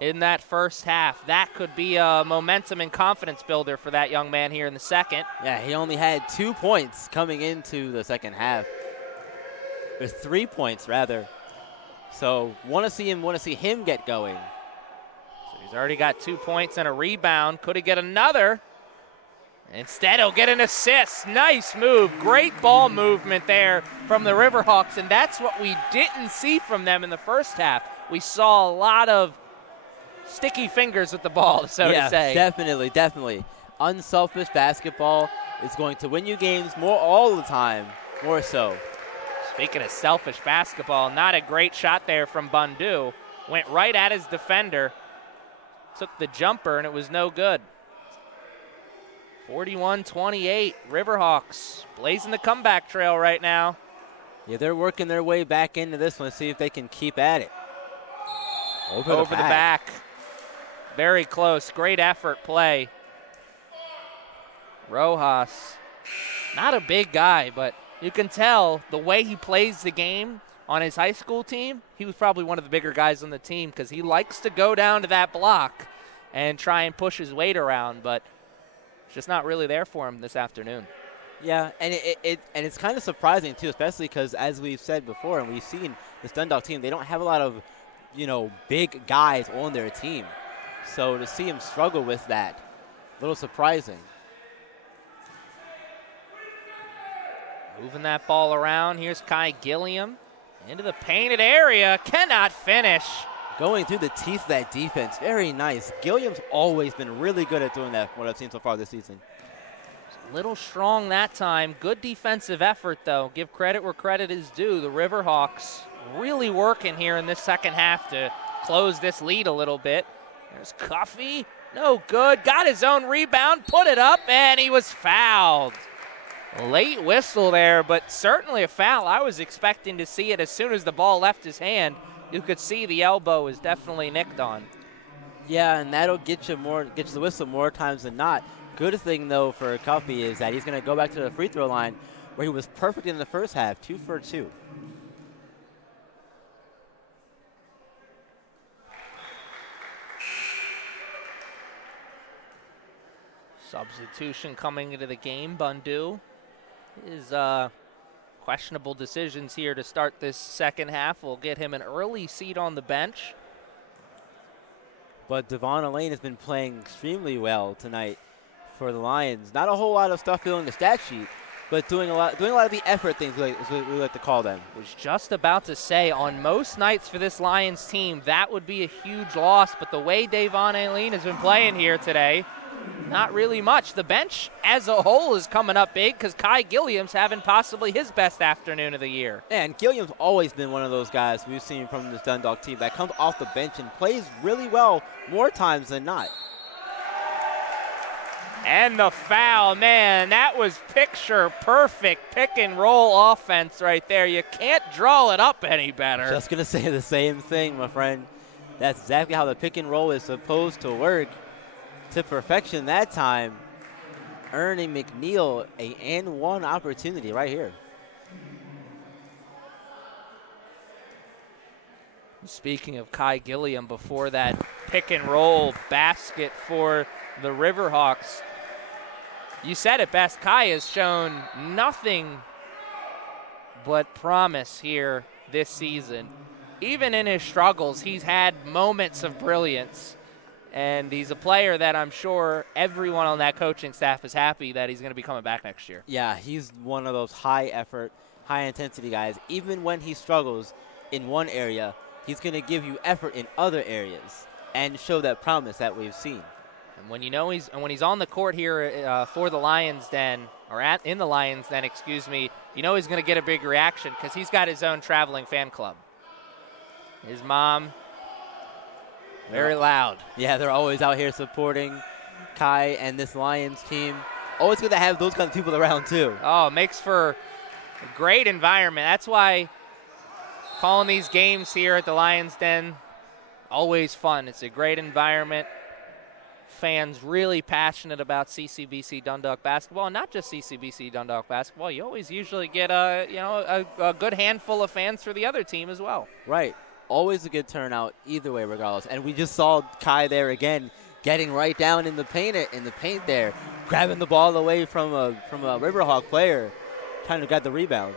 in that first half. That could be a momentum and confidence builder for that young man here in the second. Yeah, he only had 2 points coming into the second half. There's 3 points, rather. So want to see him get going. So he's already got 2 points and a rebound. Could he get another? Instead, he'll get an assist. Nice move. Great ball movement there from the Riverhawks, and that's what we didn't see from them in the first half. We saw a lot of sticky fingers with the ball, so to say. Definitely. Unselfish basketball is going to win you games more all the time, more so. Speaking of selfish basketball, not a great shot there from Bundu. Went right at his defender, took the jumper, and it was no good. 41-28, Riverhawks blazing the comeback trail right now. Yeah, they're working their way back into this one, see if they can keep at it. Over the back. Very close. Great effort play. Rojas, not a big guy, but you can tell the way he plays the game on his high school team, he was probably one of the bigger guys on the team because he likes to go down to that block and try and push his weight around, but it's just not really there for him this afternoon. Yeah, and it's kind of surprising too, especially because as we've said before, and we've seen this Dundalk team, they don't have a lot of, big guys on their team. So to see him struggle with that, a little surprising. Moving that ball around. Here's Kai Gilliam into the painted area. Cannot finish. Going through the teeth of that defense. Very nice. Gilliam's always been really good at doing that, what I've seen so far this season. A little strong that time. Good defensive effort, though. Give credit where credit is due. The Riverhawks really working here in this second half to close this lead a little bit. There's Cuffey. No good. Got his own rebound. Put it up, and he was fouled. Late whistle there, but certainly a foul. I was expecting to see it as soon as the ball left his hand. You could see the elbow is definitely nicked on. Yeah, and that'll get you the whistle more times than not. Good thing, though, for Cuffey is that he's going to go back to the free throw line where he was perfect in the first half, 2 for 2. Substitution coming into the game. Bundu. His questionable decisions here to start this second half will get him an early seat on the bench. But Devon Elaine has been playing extremely well tonight for the Lions. Not a whole lot of stuff filling the stat sheet, but doing a lot of the effort things, as we like to call them. Was just about to say, on most nights for this Lions team, that would be a huge loss. But the way Devon Elaine has been playing here today, not really much. The bench as a whole is coming up big because Kai Gilliam's having possibly his best afternoon of the year. And Gilliam's always been one of those guys we've seen from this Dundalk team that comes off the bench and plays really well more times than not. And the foul, man, that was picture perfect pick and roll offense right there. You can't draw it up any better. Just going to say the same thing, my friend. That's exactly how the pick and roll is supposed to work. To perfection that time, earning McNeil a and one opportunity right here. Speaking of Kai Gilliam, before that pick and roll basket for the Riverhawks, you said it best. Kai has shown nothing but promise here this season. Even in his struggles, he's had moments of brilliance. And he's a player that I'm sure everyone on that coaching staff is happy that he's going to be coming back next year. Yeah, he's one of those high-effort, high-intensity guys. Even when he struggles in one area, he's going to give you effort in other areas and show that promise that we've seen. And when when he's on the court here for the Lions Den, or in the Lions Den, excuse me, you know he's going to get a big reaction because he's got his own traveling fan club. His mom. Very loud. Yeah, they're always out here supporting Kai and this Lions team. Always good to have those kind of people around, too. Oh, it makes for a great environment. That's why calling these games here at the Lions Den, always fun. It's a great environment. Fans really passionate about CCBC Dundalk basketball, and not just CCBC Dundalk basketball. You always usually get a good handful of fans for the other team as well. Right. Always a good turnout either way, regardless. And we just saw Kai there again, getting right down in the paint there, grabbing the ball away from a Riverhawk player, trying to get the rebound.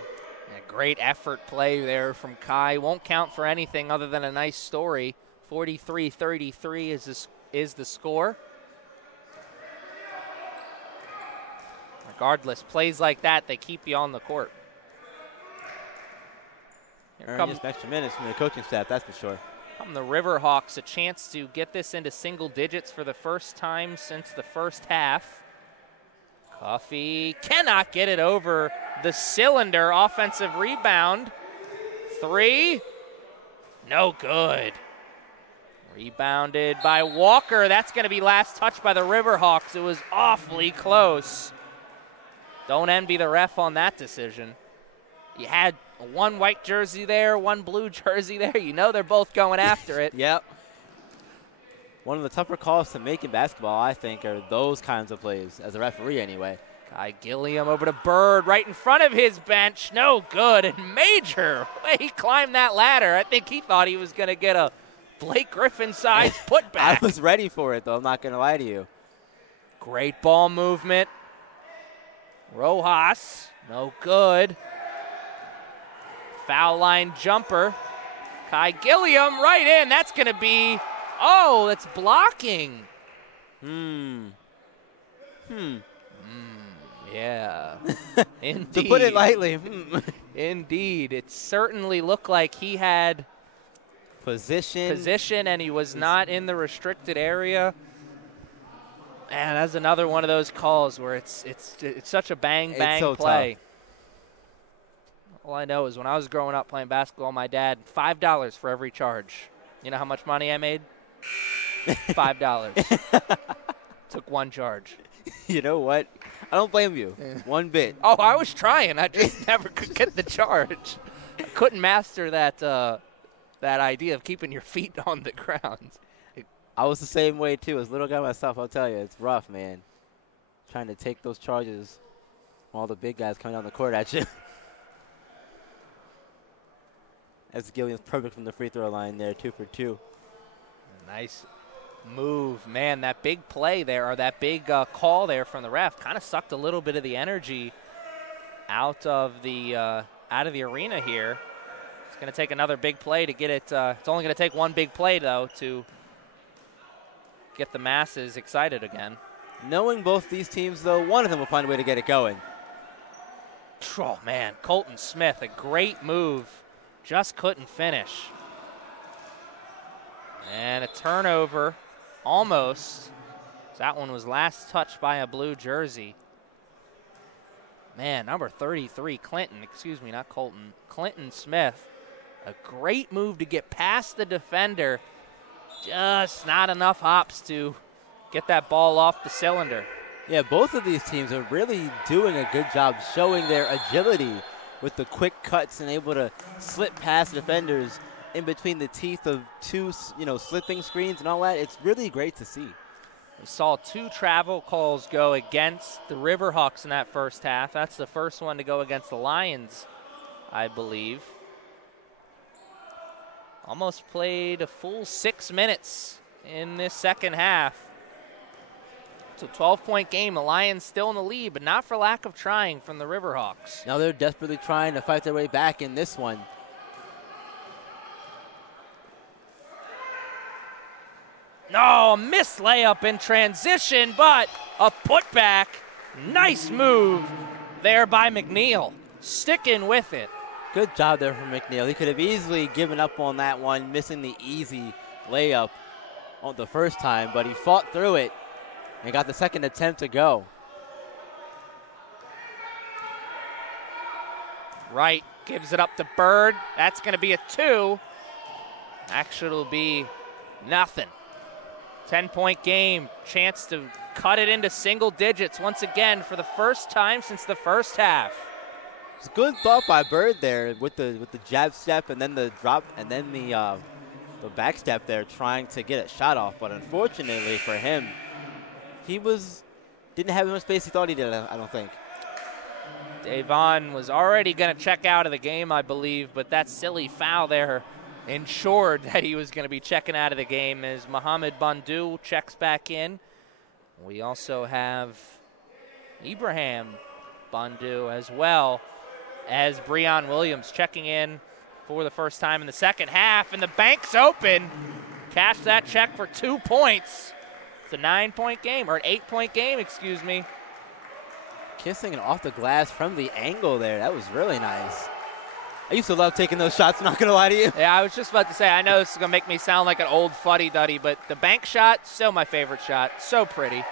A great effort play there from Kai. Won't count for anything other than a nice story. 43-33 is the score. Regardless, plays like that, they keep you on the court. Earn just extra minutes from the coaching staff, that's for sure. Come the Riverhawks, a chance to get this into single digits for the first time since the first half. Cuffey cannot get it over the cylinder. Offensive rebound. 3. No good. Rebounded by Walker. That's going to be last touch by the Riverhawks. It was awfully close. Don't envy the ref on that decision. You had one white jersey there, one blue jersey there. You know they're both going after it. Yep. One of the tougher calls to make in basketball, I think, are those kinds of plays, as a referee anyway. Kai Gilliam over to Bird right in front of his bench. No good. And Major, way he climbed that ladder. I think he thought he was going to get a Blake Griffin-sized putback. I was ready for it, though. I'm not going to lie to you. Great ball movement. Rojas, no good. Foul line jumper. Kai Gilliam right in. That's going to be, that's blocking. Yeah. Indeed. To put it lightly. Indeed. It certainly looked like he had position and he was not in the restricted area. Man, that's another one of those calls where it's such a bang so play. Tough. All I know is when I was growing up playing basketball, my dad, $5 for every charge. You know how much money I made? $5. Took one charge. You know what? I don't blame you. One bit. Oh, I was trying. I just never could get the charge. I couldn't master that idea of keeping your feet on the ground. I was the same way, too. As a little guy myself, I'll tell you, it's rough, man. Trying to take those charges while the big guys coming down the court at you. As Gilliam's perfect from the free throw line there, 2 for 2. Nice move. Man, that big play there, or that big call there from the ref kind of sucked a little bit of the energy out of the arena here. It's going to take another big play to get it. It's only going to take one big play, though, to get the masses excited again. Knowing both these teams, though, one of them will find a way to get it going. Oh, man, Colton Smith, a great move. Just couldn't finish. And a turnover, almost. That one was last touched by a blue jersey. Man, number 33, not Colton. Clinton Smith, a great move to get past the defender. Just not enough hops to get that ball off the cylinder. Yeah, both of these teams are really doing a good job showing their agility with the quick cuts and able to slip past defenders in between the teeth of two, slipping screens and all that. It's really great to see. We saw 2 travel calls go against the Riverhawks in that first half. That's the first one to go against the Lions, I believe. Almost played a full 6 minutes in this second half. It's a 12-point game. The Lions still in the lead, but not for lack of trying from the Riverhawks. Now they're desperately trying to fight their way back in this one. No, missed layup in transition, but a putback. Nice move there by McNeil. Sticking with it. Good job there from McNeil. He could have easily given up on that one, missing the easy layup on the first time, but he fought through it and got the second attempt to go. Wright gives it up to Bird. That's going to be a 2. Actually, it'll be nothing. 10-point game. Chance to cut it into single digits once again for the first time since the first half. It's a good thought by Bird there with the jab step and then the drop and then the back step there, trying to get a shot off. But unfortunately for him, he didn't have as much space he thought he did, I don't think. Davon was already going to check out of the game, I believe, but that silly foul there ensured that he was going to be checking out of the game as Mohamed Bandu checks back in. We also have Ibrahim Bandu as well as Breon Williams checking in for the first time in the second half, and the bank's open. Cash that check for 2 points. It's a 9-point game, or an 8-point game, excuse me. Kissing it off the glass from the angle there. That was really nice. I used to love taking those shots, not going to lie to you. Yeah, I was just about to say, I know this is going to make me sound like an old fuddy-duddy, but the bank shot, still my favorite shot. So pretty.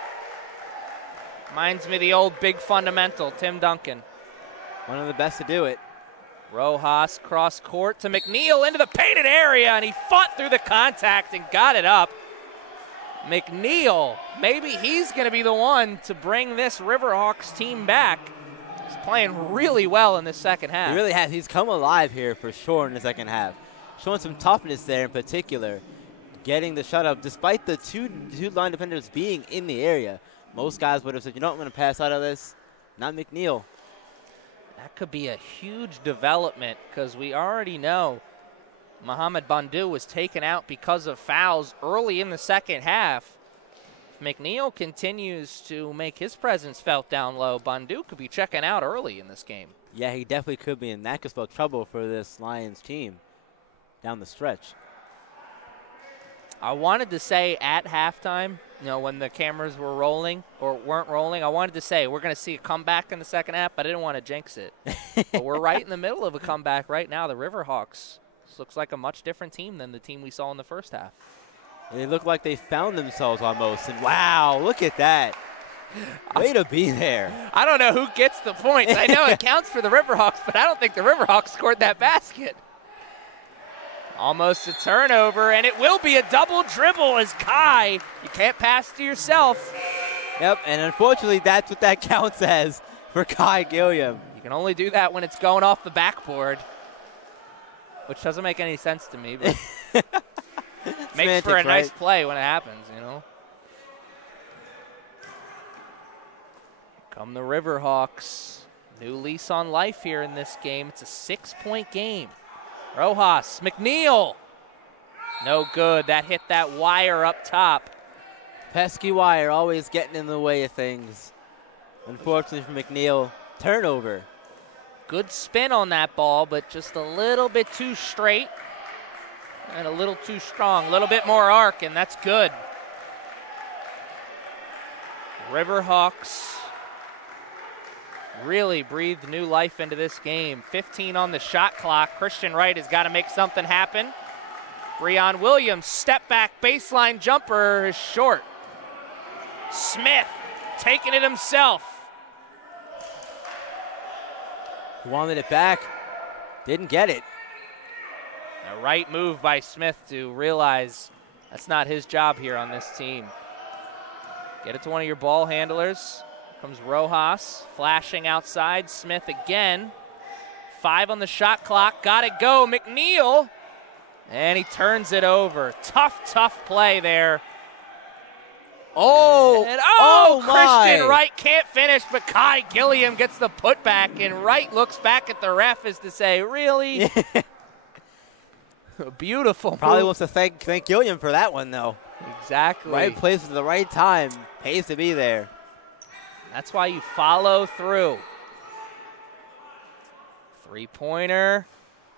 Reminds me of the old big fundamental, Tim Duncan. One of the best to do it. Rojas cross court to McNeil into the painted area, and he fought through the contact and got it up. McNeil, maybe he's going to be the one to bring this Riverhawks team back. He's playing really well in this second half. He really has. He's come alive here for sure in the second half. Showing some toughness there in particular. Getting the shut up despite the two line defenders being in the area. Most guys would have said, you know what, I'm going to pass out of this. Not McNeil. That could be a huge development because we already know Mohamed Bandu was taken out because of fouls early in the second half. If McNeil continues to make his presence felt down low, Bandu could be checking out early in this game. Yeah, he definitely could be, and that could spell trouble for this Lions team down the stretch. I wanted to say at halftime, you know, when the cameras were rolling or weren't rolling, I wanted to say we're going to see a comeback in the second half, but I didn't want to jinx it. But we're right in the middle of a comeback right now. The Riverhawks looks like a much different team than the team we saw in the first half. They look like they found themselves almost, and wow, look at that. Way to be there. I don't know who gets the points. I know it counts for the Riverhawks, but I don't think the Riverhawks scored that basket. Almost a turnover, and it will be a double dribble as Kai, you can't pass to yourself. Yep, and unfortunately that's what that counts as for Kai Gilliam. You can only do that when it's going off the backboard, which doesn't make any sense to me, but makes for a nice play when it happens, you know. Come the Riverhawks. New lease on life here in this game. It's a 6-point game. Rojas, McNeil. No good. That hit that wire up top. Pesky wire always getting in the way of things. Unfortunately for McNeil, turnover. Good spin on that ball, but just a little bit too straight and a little too strong. A little bit more arc, and that's good. Riverhawks really breathed new life into this game. 15 on the shot clock. Christian Wright has got to make something happen. Breon Williams, step back, baseline jumper is short. Smith taking it himself. He wanted it back, didn't get it. A right move by Smith to realize that's not his job here on this team. Get it to one of your ball handlers. Comes Rojas, flashing outside. Smith again. 5 on the shot clock. Got it go. McNeil. And he turns it over. Tough play there. Christian Wright can't finish, but Kai Gilliam gets the putback, and Wright looks back at the ref as to say, really? Beautiful. Probably wants to thank Gilliam for that one, though. Exactly. Right place at the right time. Pays to be there. That's why you follow through. 3-pointer.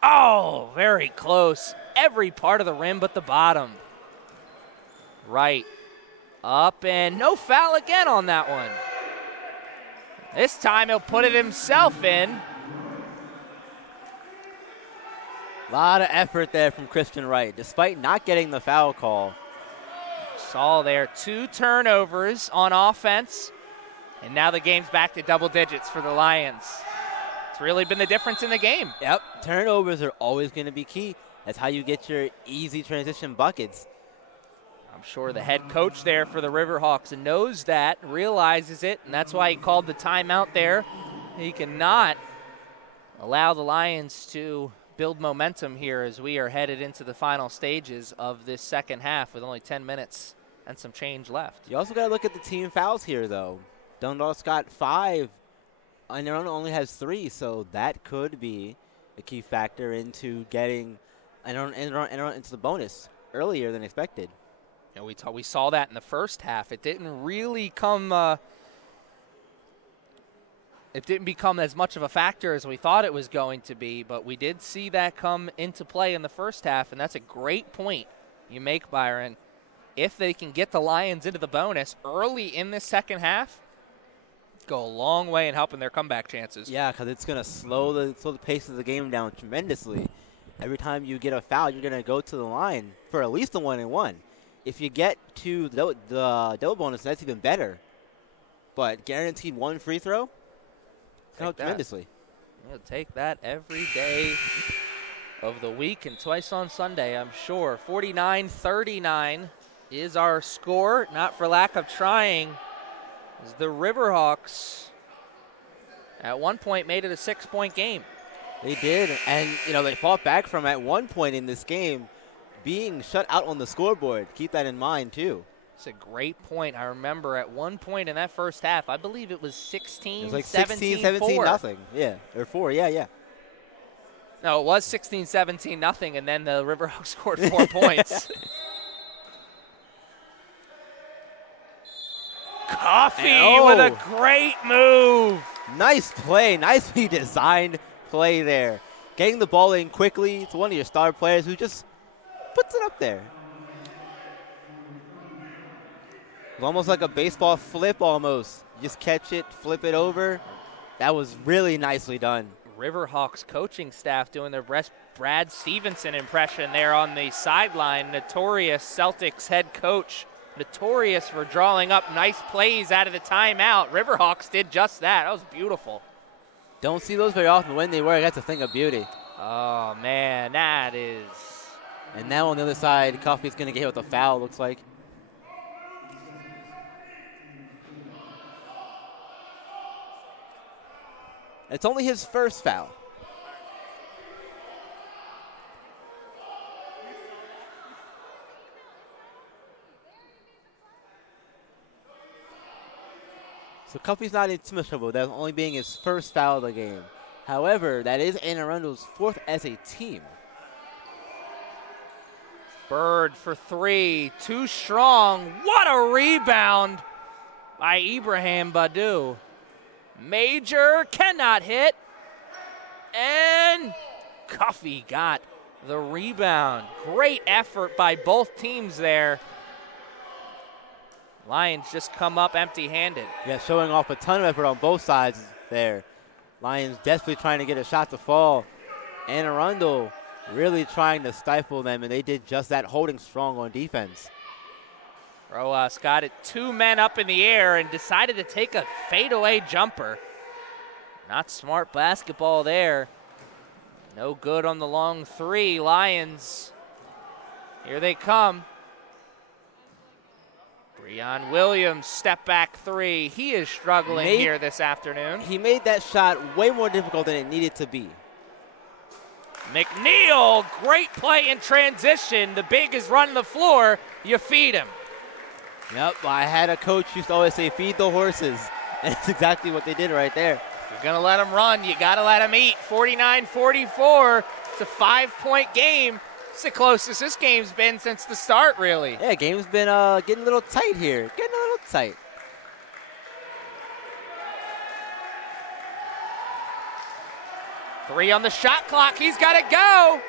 Oh, very close. Every part of the rim but the bottom. Right. Up and no foul again on that one. This time he'll put it himself in. A lot of effort there from Christian Wright, despite not getting the foul call. Saw there 2 turnovers on offense. And now the game's back to double digits for the Lions. It's really been the difference in the game. Yep, turnovers are always going to be key. That's how you get your easy transition buckets. I'm sure the head coach there for the Riverhawks knows that, realizes it, and that's why he called the timeout there. He cannot allow the Lions to build momentum here as we are headed into the final stages of this second half with only 10 minutes and some change left. You also got to look at the team fouls here, though. Dundalk's got 5, and Arundel only has 3, so that could be a key factor into getting into the bonus earlier than expected. You know, we saw that in the first half. It didn't really come. It didn't become as much of a factor as we thought it was going to be, but we did see that come into play in the first half, and that's a great point you make, Byron. If they can get the Lions into the bonus early in this second half, go a long way in helping their comeback chances. Yeah, because it's going to slow the pace of the game down tremendously. Every time you get a foul, you're going to go to the line for at least a 1-and-1. If you get to the double bonus, that's even better. but guaranteed one free throw can help that. tremendously. We'll take that every day of the week and twice on Sunday, I'm sure. 49-39 is our score. Not for lack of trying, as the Riverhawks at one point made it a 6-point game. They did, and they fought back from at one point in this game being shut out on the scoreboard. Keep that in mind too. It's a great point. I remember at one point in that first half, I believe it was 16, It was like 17, 17 nothing. Yeah, or 4. Yeah. No, it was 16-17 nothing, and then the Riverhawks scored 4 points. Coffee with a great move. Nice play, nicely designed play there. Getting the ball in quickly to one of your star players who just puts it up there. It's almost like a baseball flip almost. You just catch it, flip it over. That was really nicely done. Riverhawks coaching staff doing their best Brad Stevenson impression there on the sideline. Notorious Celtics head coach. Notorious for drawing up nice plays out of the timeout. Riverhawks did just that. That was beautiful. Don't see those very often. When they work, that's a thing of beauty. Oh, man, that is. And now on the other side, Coffey's going to get hit with a foul, looks like. It's only his first foul. So Cuffey's not in too much trouble. That only being his first foul of the game. However, that is Arundel's 4th as a team. Bird for 3. Too strong. What a rebound by Ibrahim Badu. Major cannot hit. And Cuffey got the rebound. Great effort by both teams there. Lions just come up empty-handed. Yeah, showing off a ton of effort on both sides there. Lions desperately trying to get a shot to fall. And Arundel really trying to stifle them, and they did just that, holding strong on defense. Rojas got it 2 men up in the air and decided to take a fadeaway jumper. Not smart basketball there. No good on the long 3. Lions, here they come. Breon Williams, step back 3. He is struggling here this afternoon. He made that shot way more difficult than it needed to be. McNeil, great play in transition. The big is running the floor. You feed him. Yep, I had a coach used to always say, feed the horses. And that's exactly what they did right there. If you're going to let them run, you got to let them eat. 49-44. It's a 5-point game. It's the closest this game's been since the start, really. Yeah, game's been getting a little tight here. Getting a little tight. Three on the shot clock. He's got to go.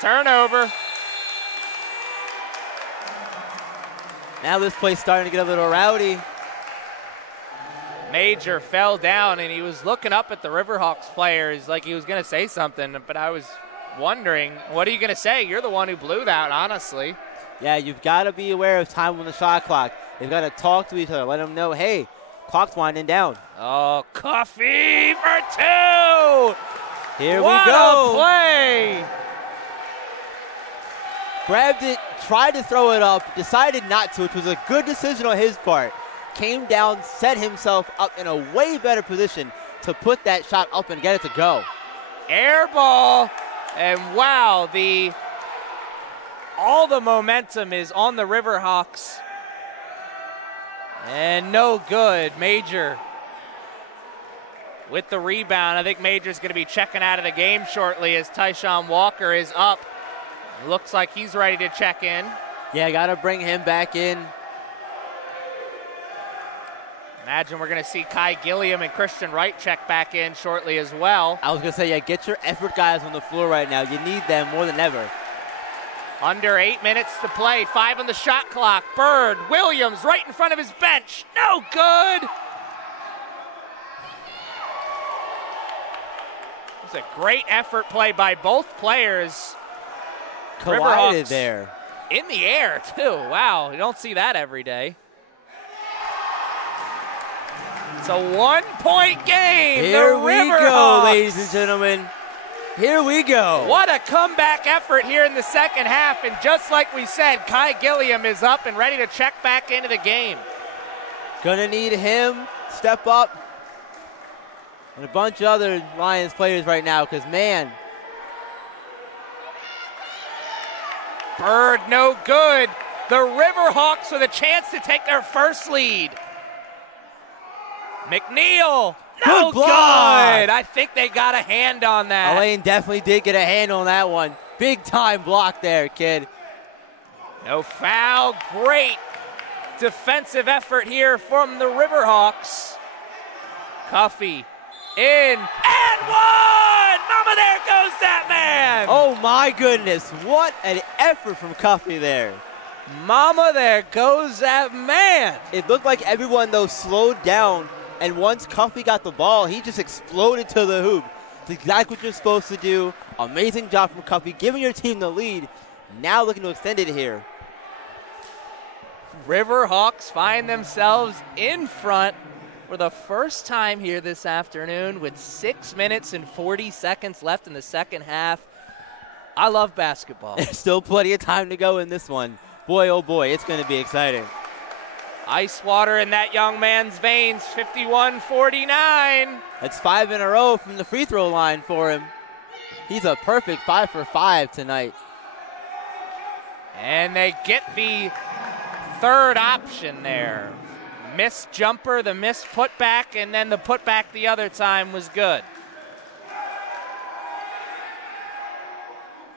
Turnover. Now this play's starting to get a little rowdy. Major fell down, and he was looking up at the Riverhawks players like he was going to say something, but I was wondering, what are you going to say? You're the one who blew that, honestly. Yeah, you've got to be aware of time on the shot clock. They've got to talk to each other, let them know, hey, clock's winding down. Oh, Coffey for 2! Here what we go. What a play! Grabbed it, tried to throw it up, decided not to, which was a good decision on his part. Came down, set himself up in a way better position to put that shot up and get it to go. Air ball, and wow, all the momentum is on the Riverhawks. And no good. Major with the rebound. I think Major's going to be checking out of the game shortly as Tyshawn Walker is up. Looks like he's ready to check in. Yeah, got to bring him back in. Imagine we're going to see Kai Gilliam and Christian Wright check back in shortly as well. I was going to say, yeah, get your effort guys on the floor right now. You need them more than ever. Under 8 minutes to play. 5 on the shot clock. Bird, Williams right in front of his bench. No good. It was a great effort play by both players. Collided there. In the air, too. Wow, you don't see that every day. It's a 1-point game. Here the we River go, Hawks. ladies and gentlemen. Here we go. What a comeback effort here in the second half. And just like we said, Kai Gilliam is up and ready to check back into the game. Gonna need him, step up, and a bunch of other Lions players right now, because, man. Bird, no good. The Riverhawks with a chance to take their first lead. McNeil, no Good block. good. I think they got a hand on that. Elaine definitely did get a hand on that one. Big time block there, kid. No foul. Great defensive effort here from the Riverhawks. Cuffey in and one. Mama, there goes that man. Oh my goodness, what an effort from Cuffey there. Mama, there goes that man. It looked like everyone, though, slowed down, and once Cuffey got the ball, he just exploded to the hoop. It's exactly what you're supposed to do. Amazing job from Cuffey, giving your team the lead. Now looking to extend it here. Riverhawks find themselves in front for the first time here this afternoon with 6 minutes and 40 seconds left in the second half. I love basketball. There's still plenty of time to go in this one. Boy, oh boy, it's going to be exciting. Ice water in that young man's veins, 51-49. That's 5 in a row from the free throw line for him. He's a perfect 5 for 5 tonight. And they get the third option there. Missed jumper, the missed putback, and then the putback the other time was good.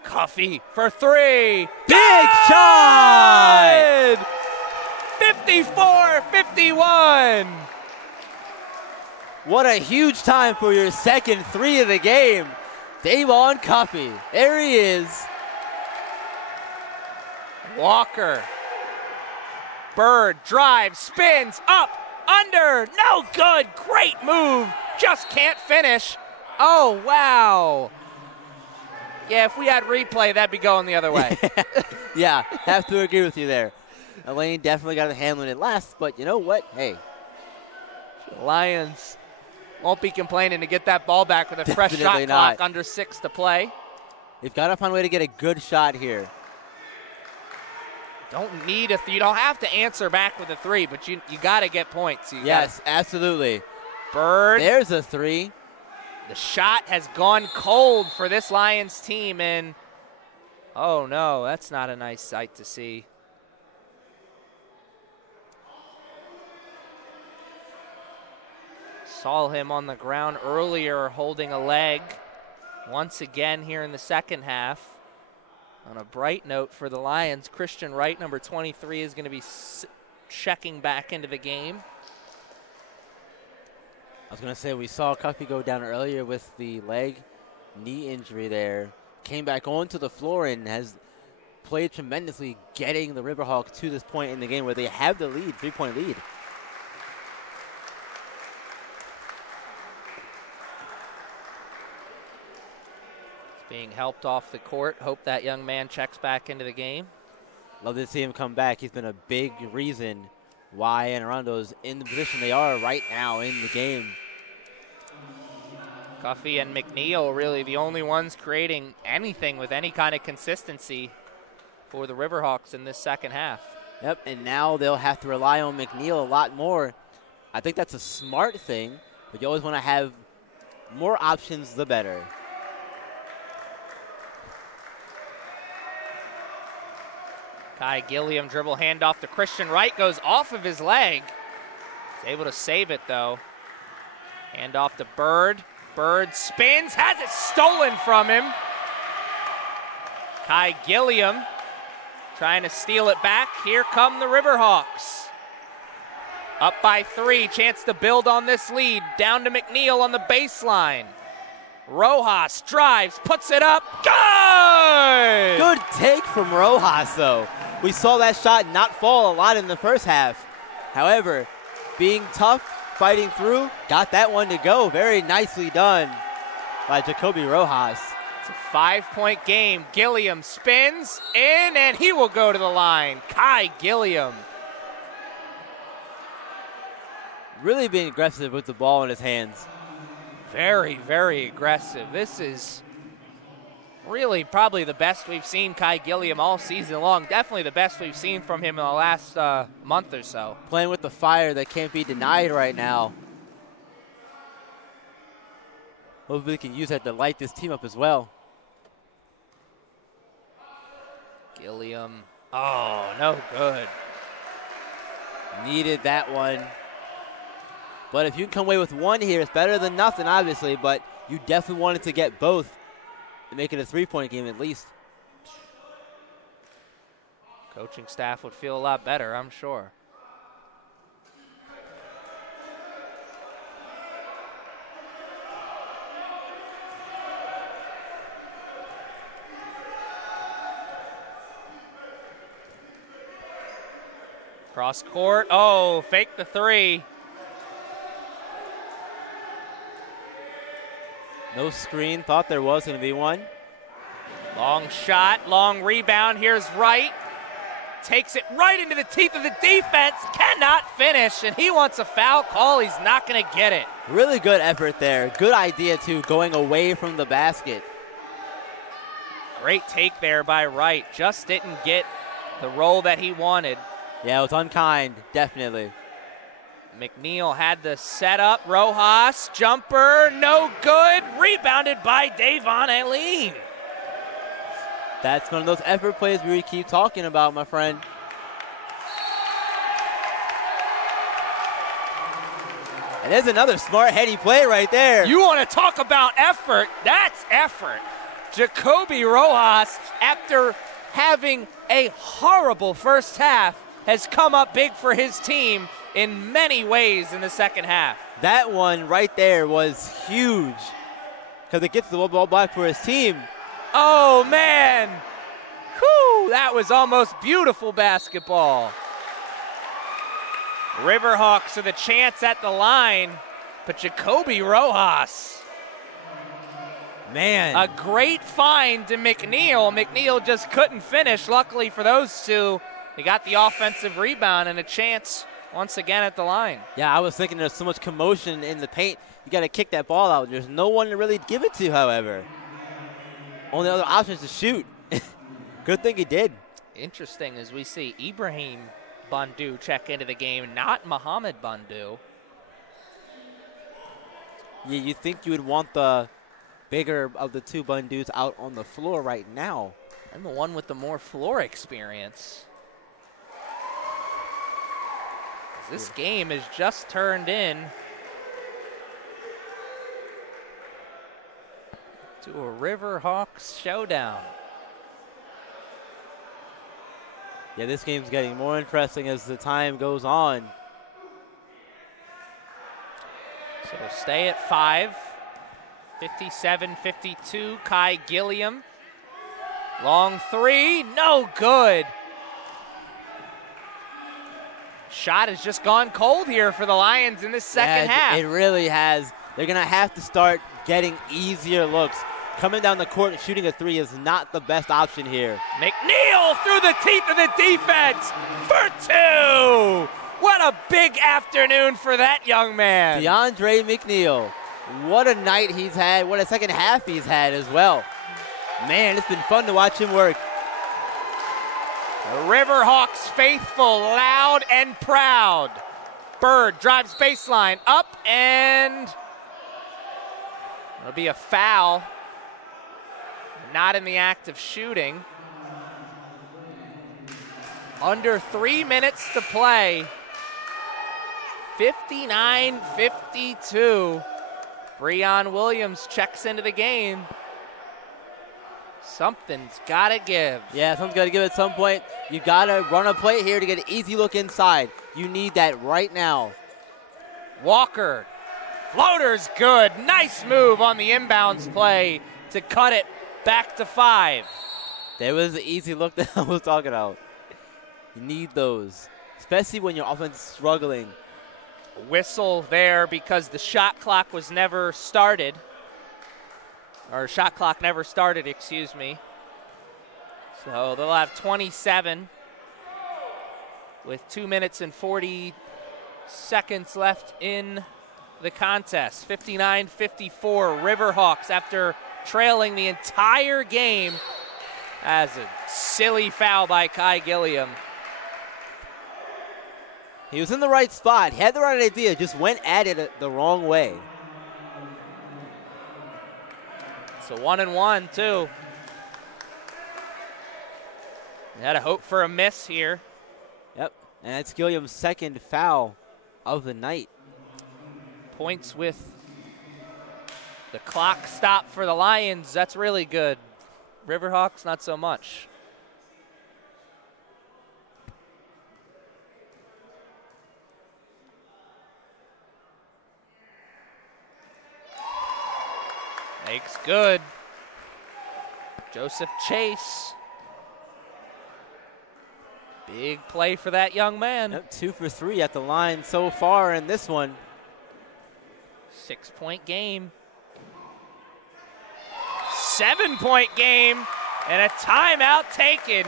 Cuffey for three. Big shot! 54-51. What a huge time for your second three of the game. Davon Cuffey. There he is. Walker. Bird drives, spins, up, under, no good. Great move. Just can't finish. Oh, wow. Yeah, if we had replay, that'd be going the other way. Yeah, have to agree with you there. Elaine definitely got a handle it last, but you know what? Hey. Lions won't be complaining to get that ball back with a fresh shot clock under 6 to play. They've got to find a way to get a good shot here. Don't need you don't have to answer back with a three, but you got to get points. Yes, absolutely. Bird. There's a three. The shot has gone cold for this Lions team, and oh no, that's not a nice sight to see. Saw him on the ground earlier holding a leg. Once again here in the second half. On a bright note for the Lions, Christian Wright, number 23, is going to be checking back into the game. I was going to say, we saw Cuffey go down earlier with the knee injury there. Came back onto the floor and has played tremendously, getting the Riverhawks to this point in the game where they have the lead, 3-point lead. Being helped off the court. Hope that young man checks back into the game. Love to see him come back. He's been a big reason why Arundel's in the position they are right now in the game. Cuffey and McNeil really the only ones creating anything with any kind of consistency for the Riverhawks in this second half. Yep, and now they'll have to rely on McNeil a lot more. I think that's a smart thing, but you always want to have more options, the better. Kai Gilliam dribble handoff to Christian Wright, goes off of his leg. He's able to save it though. Handoff to Bird. Bird spins, has it stolen from him. Kai Gilliam trying to steal it back. Here come the Riverhawks. Up by 3, chance to build on this lead. Down to McNeil on the baseline. Rojas drives, puts it up, good! Good take from Rojas, though. We saw that shot not fall a lot in the first half. However, being tough, fighting through, got that one to go. Very nicely done by Jacoby Rojas. It's a 5-point game. Gilliam spins in, and he will go to the line. Kai Gilliam. Really being aggressive with the ball in his hands. Very, very aggressive. This is really probably the best we've seen Kai Gilliam all season long. Definitely the best we've seen from him in the last month or so. Playing with the fire that can't be denied right now. Hopefully we can use that to light this team up as well. Gilliam. Oh, no good. Needed that one. But if you can come away with one here, it's better than nothing, obviously. But you definitely wanted to get both to make it a three-point game at least. Coaching staff would feel a lot better, I'm sure. Cross court. Oh, fake the three. No screen. Thought there was going to be one. Long shot, long rebound. Here's Wright. Takes it right into the teeth of the defense. Cannot finish, and he wants a foul call. He's not going to get it. Really good effort there. Good idea, too, going away from the basket. Great take there by Wright. Just didn't get the roll that he wanted. Yeah, it was unkind, definitely. McNeil had the setup. Rojas, jumper, no good. Rebounded by Davon Aileen. That's one of those effort plays we keep talking about, my friend. And there's another smart, heady play right there. You want to talk about effort? That's effort. Jacoby Rojas, after having a horrible first half, has come up big for his team in many ways in the second half. That one right there was huge because it gets the ball back for his team. Oh, man. Whew, that was almost beautiful basketball. Riverhawks with a chance at the line, but Jacoby Rojas. Man. A great find to McNeil. McNeil just couldn't finish. Luckily for those two, they got the offensive rebound and a chance once again at the line. Yeah, I was thinking there's so much commotion in the paint. You got to kick that ball out. There's no one to really give it to, however. Only other option is to shoot. Good thing he did. Interesting as we see Ibrahim Bandu check into the game, not Muhammad Bandu. Yeah, you think you would want the bigger of the two Bundus out on the floor right now. And the one with the more floor experience. This game is just turned in to a Riverhawks showdown. Yeah, this game's getting more interesting as the time goes on. So stay at 5. 57-52, Kai Gilliam. Long three, no good. Shot has just gone cold here for the Lions in this second half. It really has. They're going to have to start getting easier looks. Coming down the court and shooting a three is not the best option here. McNeil through the teeth of the defense for two. What a big afternoon for that young man. DeAndre McNeil. What a night he's had. What a second half he's had as well. Man, it's been fun to watch him work. The Riverhawks faithful, loud and proud. Bird drives baseline up, and it'll be a foul. Not in the act of shooting. Under 3 minutes to play. 59-52. Breon Williams checks into the game. Something's got to give. Yeah, something's got to give at some point. You got to run a play here to get an easy look inside. You need that right now. Walker, floater's good. Nice move on the inbounds play to cut it back to 5. There was the easy look that I was talking about. You need those, especially when your offense is struggling. Whistle there because the shot clock was never started. Or shot clock never started, excuse me. So they'll have 27 with 2 minutes and 40 seconds left in the contest. 59-54, Riverhawks after trailing the entire game as a silly foul by Kai Gilliam. He was in the right spot. He had the right idea, just went at it the wrong way. It's a 1-and-1, too. You had to hope for a miss here. Yep, and that's Gilliam's second foul of the night. Points with the clock stop for the Lions. That's really good. Riverhawks, not so much. Makes good. Joseph Chase. Big play for that young man. Yep, 2 for 3 at the line so far in this one. 6-point game. 7-point game. And a timeout taken.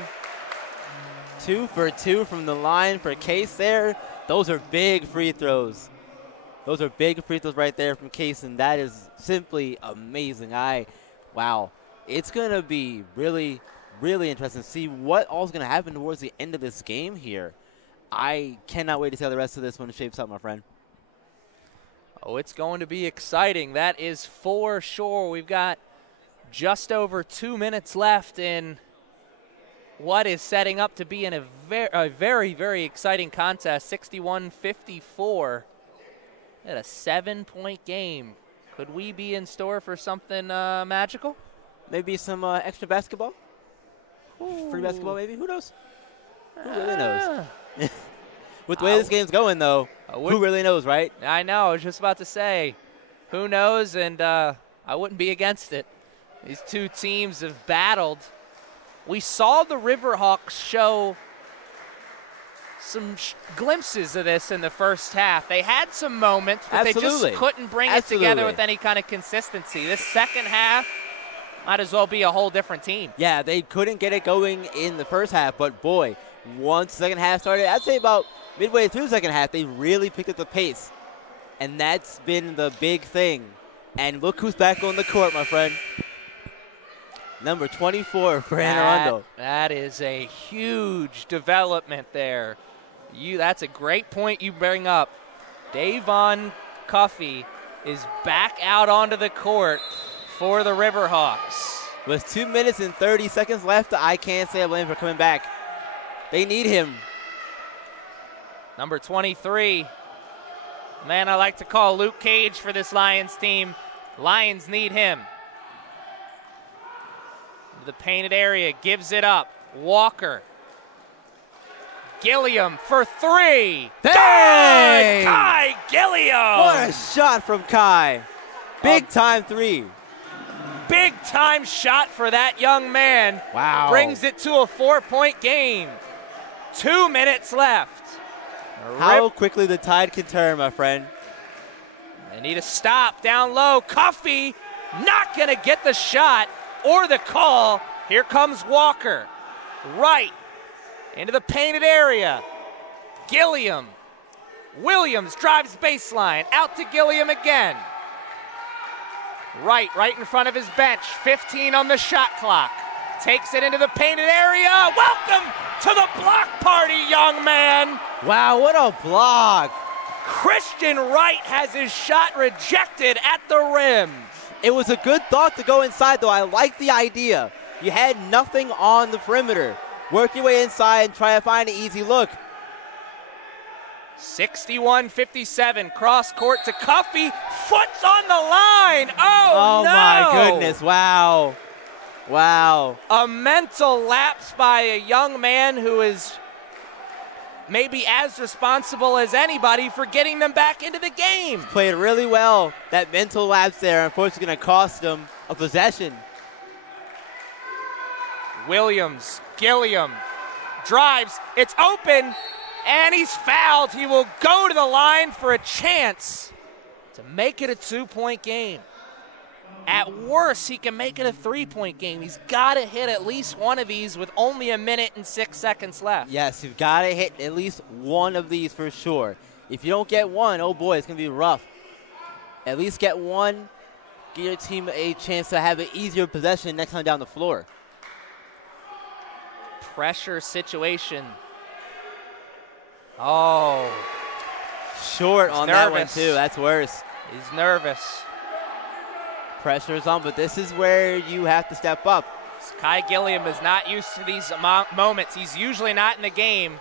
2 for 2 from the line for Case there. Those are big free throws. Those are big free throws right there from Case, and that is simply amazing. Wow. It's going to be really, really interesting to see what all is going to happen towards the end of this game here. I cannot wait to see how the rest of this one shapes up, my friend. Oh, it's going to be exciting. That is for sure. We've got just over 2 minutes left in what is setting up to be in a very, very exciting contest. 61-54 at a 7-point game. Could we be in store for something magical? Maybe some extra basketball? Ooh. Free basketball, maybe? Who knows? Who really knows? With the way this game's going, though, who really knows, right? I know. I was just about to say, who knows? And I wouldn't be against it. These two teams have battled. We saw the Riverhawks show some glimpses of this in the first half. They had some moments, but they just couldn't bring it together with any kind of consistency. This second half might as well be a whole different team. Yeah, they couldn't get it going in the first half, but boy, once the second half started, I'd say about midway through the second half, they really picked up the pace. And that's been the big thing. And look who's back on the court, my friend. Number 24 for Arundel. That is a huge development there. That's a great point you bring up. Davon Cuffey is back out onto the court for the Riverhawks. With 2 minutes and 30 seconds left, I can't say I blame him for coming back. They need him. Number 23. Man, I like to call Luke Cage for this Lions team. Lions need him. The painted area, gives it up. Walker. Gilliam for three. Dang! Kai Gilliam! What a shot from Kai. Big time three. Big time shot for that young man. Wow. Brings it to a 4-point game. 2 minutes left. How quickly the tide can turn, my friend. They need a stop down low. Cuffey not going to get the shot or the call. Here comes Walker. Right into the painted area. Gilliam. Williams drives baseline. Out to Gilliam again. Right in front of his bench. 15 on the shot clock. Takes it into the painted area. Welcome to the block party, young man. Wow, what a block. Christian Wright has his shot rejected at the rim. It was a good thought to go inside, though. I like the idea. You had nothing on the perimeter. Work your way inside and try to find an easy look. 61-57, cross court to Cuffey. Foot's on the line. Oh, no. My goodness. Wow. A mental lapse by a young man who is maybe as responsible as anybody for getting them back into the game. Played really well. That mental lapse there, unfortunately, going to cost them a possession. Williams, Gilliam drives. It's open, and he's fouled. He will go to the line for a chance to make it a 2-point game. At worst, he can make it a 3-point game. He's got to hit at least one of these with only 1 minute and 6 seconds left. Yes, you've got to hit at least one of these for sure. If you don't get one, oh boy, it's going to be rough. At least get one. Give your team a chance to have an easier possession next time down the floor. Pressure situation. Oh. Short on that one, too. That's worse. He's nervous. Pressure's on, but this is where you have to step up. Kai Gilliam is not used to these moments. He's usually not in the game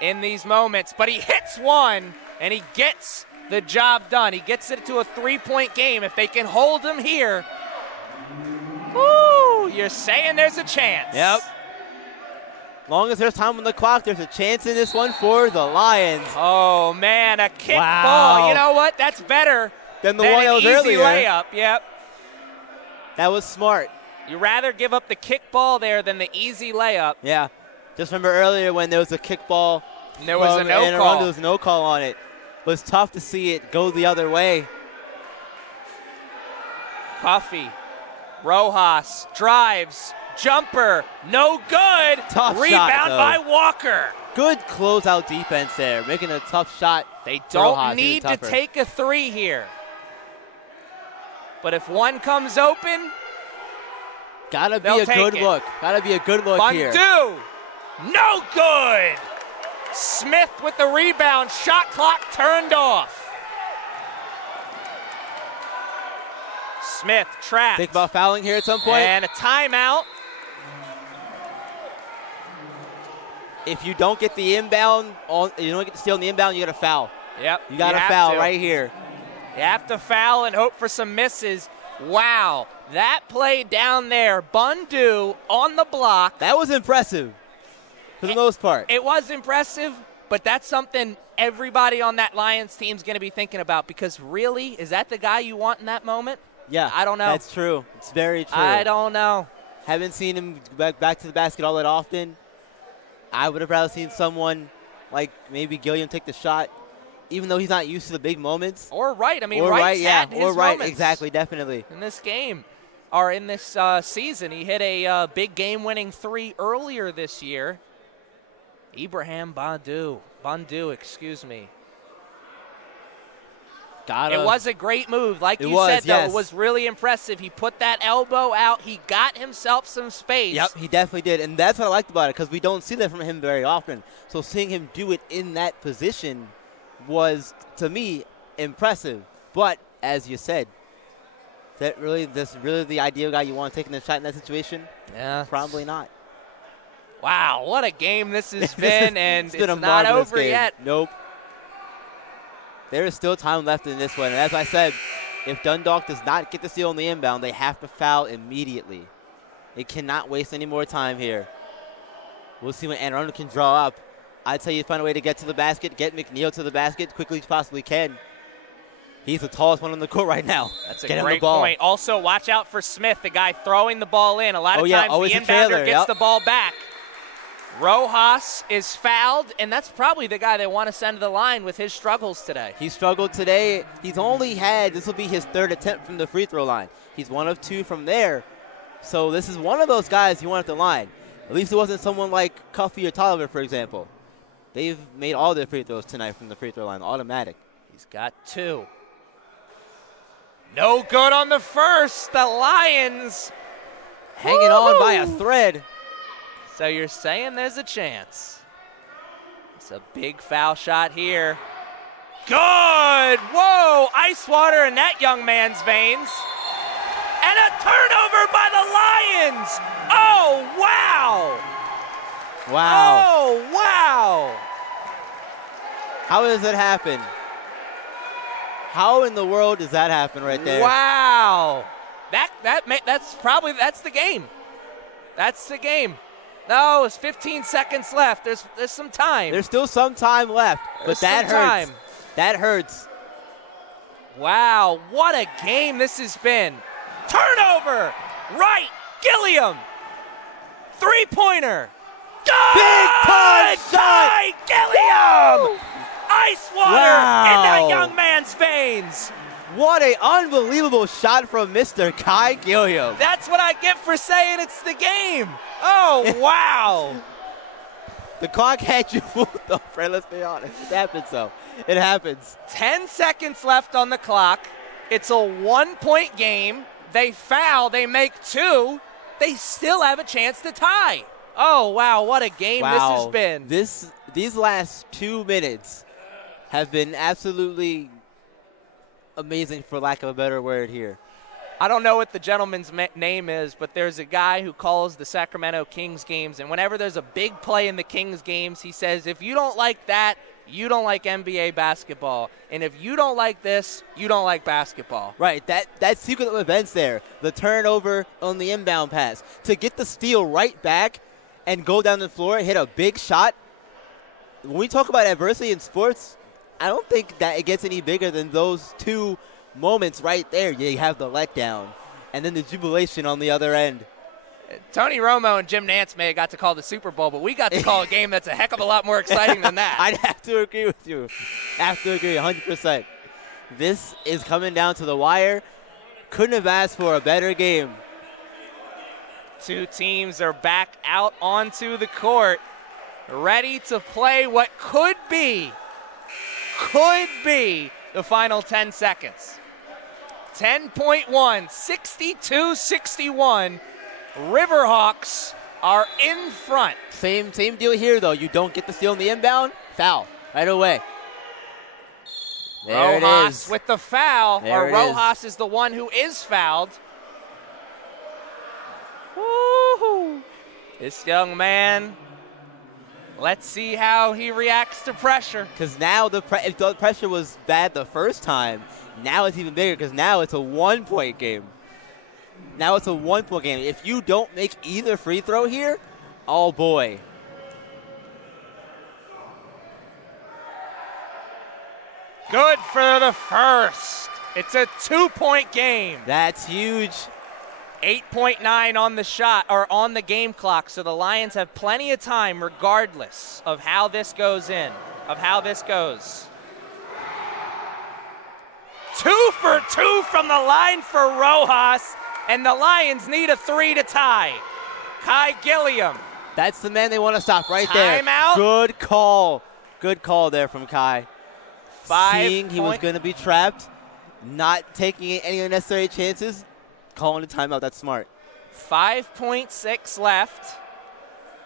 in these moments, but he hits one, and he gets the job done. He gets it to a 3-point game. If they can hold him here, woo, you're saying there's a chance. Yep. Long as there's time on the clock, there's a chance in this one for the Lions. Oh, man, a kick ball. You know what? That's better than the one that was earlier. Layup. Yep. That was smart. You rather give up the kick ball there than the easy layup. Yeah. Just remember earlier when there was a kick ball. And there was a no call. There was no call on it. It was tough to see it go the other way. Puffy. Rojas drives. Jumper. No good. Tough Rebound shot, by Walker. Good closeout defense there. Making a tough shot. They don't need to take a three here. But if one comes open, gotta be a good look. Gotta be a good look here. Bandu. No good. Smith with the rebound. Shot clock turned off. Smith trapped. Think about fouling here at some point. And a timeout. If you don't get the inbound, you don't get to steal on the inbound, you got to foul. Yep. You got to foul right here. You have to foul and hope for some misses. Wow. That play down there, Bandu on the block. That was impressive for the most part. It was impressive, but that's something everybody on that Lions team is going to be thinking about, because really, is that the guy you want in that moment? Yeah. I don't know. That's true. It's very true. I don't know. Haven't seen him back to the basket all that often. I would have rather seen someone like maybe Gilliam take the shot, even though he's not used to the big moments. Or Wright. I mean, Wright's had his moments exactly, definitely. in this game, or in this season. He hit a big game-winning three earlier this year. Ibrahim Bandu, excuse me. It was a great move. Like you said, though, it was really impressive. He put that elbow out. He got himself some space. Yep, he definitely did. And that's what I liked about it, because we don't see that from him very often. So seeing him do it in that position was, to me, impressive. But, as you said, that's really the ideal guy you want to take in the shot in that situation? Yeah. Probably not. Wow, what a game this has been, and it's been not over game. yet. Nope. There is still time left in this one. And as I said, if Dundalk does not get the steal on the inbound, they have to foul immediately. They cannot waste any more time here. We'll see when Arundel can draw up. I'd tell you to find a way to get to the basket, get McNeil to the basket quickly as possibly can. He's the tallest one on the court right now. That's a great point. Also, watch out for Smith, the guy throwing the ball in. A lot of times the inbounder gets the ball back. Rojas is fouled, and that's probably the guy they want to send to the line with his struggles today. He struggled today. He's only had, this will be his third attempt from the free throw line. He's 1 of 2 from there. So this is one of those guys you want at the line. At least it wasn't someone like Cuffy or Tolliver, for example. They've made all their free throws tonight from the free throw line, automatic. He's got 2. No good on the first. The Lions hanging on by a thread. So you're saying there's a chance. It's a big foul shot here. Good! Whoa! Ice water in that young man's veins. And a turnover by the Lions! Oh, wow! Wow. Oh, wow! How does it happen? How in the world does that happen right there? Wow! That's the game. That's the game. No, it's 15 seconds left. There's some time. There's still some time left, but that hurts. That hurts. Wow, what a game this has been. Turnover! Right, Gilliam. Three-pointer. Good! Big time shot! Gilliam! Woo! Ice water in that young man's veins. What an unbelievable shot from Mr. Kai Gilliam. That's what I get for saying it's the game. Oh, wow. The clock had you fooled, though, Fred. Let's be honest. It happens, though. It happens. 10 seconds left on the clock. It's a 1-point game. They foul. They make 2. They still have a chance to tie. Oh, wow, what a game this has been. These last 2 minutes have been absolutely amazing, for lack of a better word here. I don't know what the gentleman's name is, but there's a guy who calls the Sacramento Kings games, and whenever there's a big play in the Kings games, he says, if you don't like that, you don't like NBA basketball. And if you don't like this, you don't like basketball. Right, that sequence of events there, the turnover on the inbound pass, to get the steal right back and go down the floor and hit a big shot. When we talk about adversity in sports, I don't think that it gets any bigger than those 2 moments right there. You have the letdown and then the jubilation on the other end. Tony Romo and Jim Nantz may have got to call the Super Bowl, but we got to call a game that's a heck of a lot more exciting than that. I'd have to agree with you. Have to agree 100%. This is coming down to the wire. Couldn't have asked for a better game. 2 teams are back out onto the court, ready to play what could be the final 10 seconds. 10.1, 62-61. Riverhawks are in front. Same deal here, though. You don't get the steal in the inbound, foul right away. There Rojas with the foul, there or Rojas is the one who is fouled. Woo-hoo. This young man, let's see how he reacts to pressure. Because now if the pressure was bad the first time, now it's even bigger because now it's a 1-point game. Now it's a 1-point game. If you don't make either free throw here, oh boy. Good for the first. It's a 2-point game. That's huge. 8.9 on the shot, or on the game clock, so the Lions have plenty of time regardless of how this goes in, of how this goes. 2 for 2 from the line for Rojas, and the Lions need a 3 to tie. Kai Gilliam. That's the man they want to stop right there. Timeout. Good call. Good call there from Kai. 5 Seeing he was going to be trapped, not taking any unnecessary chances, calling the timeout. That's smart. 5.6 left.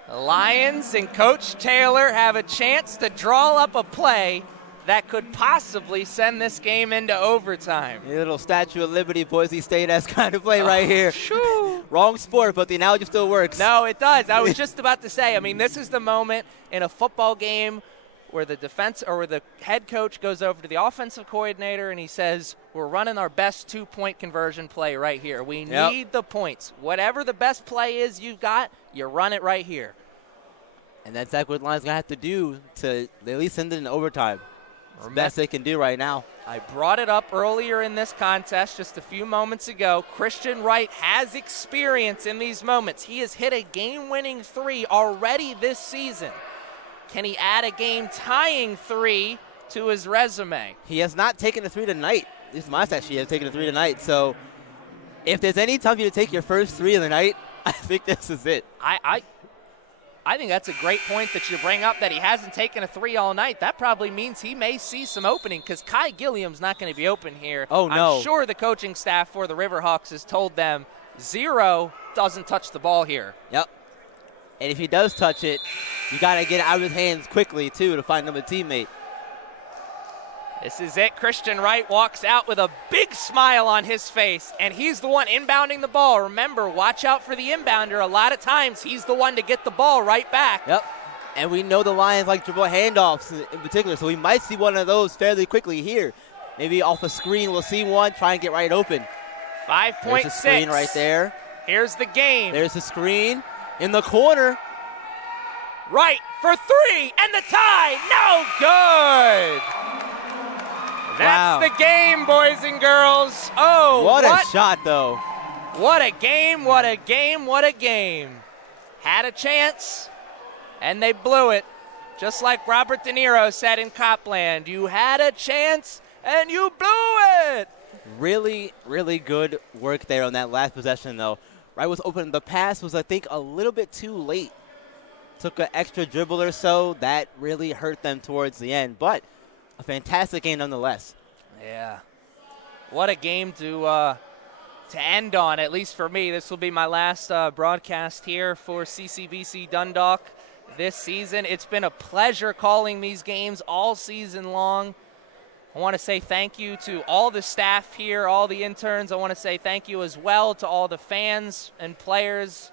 The Lions and Coach Taylor have a chance to draw up a play that could possibly send this game into overtime. A little Statue of Liberty, Boise State-esque kind of play right here. Shoo. Wrong sport, but the analogy still works. No, it does. I was just about to say, I mean, this is the moment in a football game where the defense or where the head coach goes over to the offensive coordinator and he says, we're running our best 2-point conversion play right here. We need the points. Whatever the best play is you've got, you run it right here. And that's exactly what the Lions going to have to do to at least send it in overtime. It's the best they can do right now. I brought it up earlier in this contest just a few moments ago. Christian Wright has experience in these moments. He has hit a game-winning 3 already this season. Can he add a game-tying 3 to his resume? He has not taken a 3 tonight. At least my stat sheet has taken a 3 tonight. So if there's any time for you to take your first 3 of the night, I think this is it. I think that's a great point that you bring up, that he hasn't taken a 3 all night. That probably means he may see some opening because Kai Gilliam's not going to be open here. Oh, no. I'm sure the coaching staff for the Riverhawks has told them 0 doesn't touch the ball here. Yep. And if he does touch it, you got to get it out of his hands quickly, too, to find another teammate. This is it. Christian Wright walks out with a big smile on his face, and he's the one inbounding the ball. Remember, watch out for the inbounder. A lot of times, he's the one to get the ball right back. Yep. And we know the Lions like dribble handoffs in particular, so we might see one of those fairly quickly here. Maybe off a screen, we'll see one, try and get right open. 5.6. There's a screen right there. Here's the game. There's the screen in the corner. Right for 3, and the tie. No good. That's the game, boys and girls. Oh, what a shot, though. What a game, what a game, what a game. Had a chance, and they blew it. Just like Robert De Niro said in Copland, you had a chance, and you blew it. Really, really good work there on that last possession, though. Wright was open. The pass was, I think, a little bit too late. took an extra dribble or so. That really hurt them towards the end, but a fantastic game nonetheless. Yeah. What a game to end on, at least for me. This will be my last broadcast here for CCBC Dundalk this season. It's been a pleasure calling these games all season long. I want to say thank you to all the staff here, all the interns. I want to say thank you as well to all the fans and players.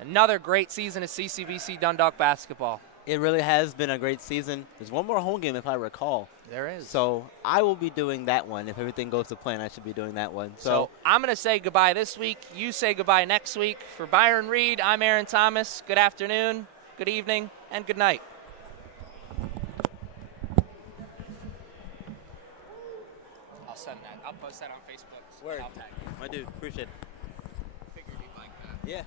Another great season of CCBC Dundalk basketball. It really has been a great season. There's one more home game, if I recall. There is. So I will be doing that one. If everything goes to plan, I should be doing that one. So I'm going to say goodbye this week. You say goodbye next week. For Byron Reed, I'm Aaron Thomas. Good afternoon, good evening, and good night. I'll send that. I'll post that on Facebook. Word. I'll tag you. My dude, appreciate it. Figured you'd like that. Yeah.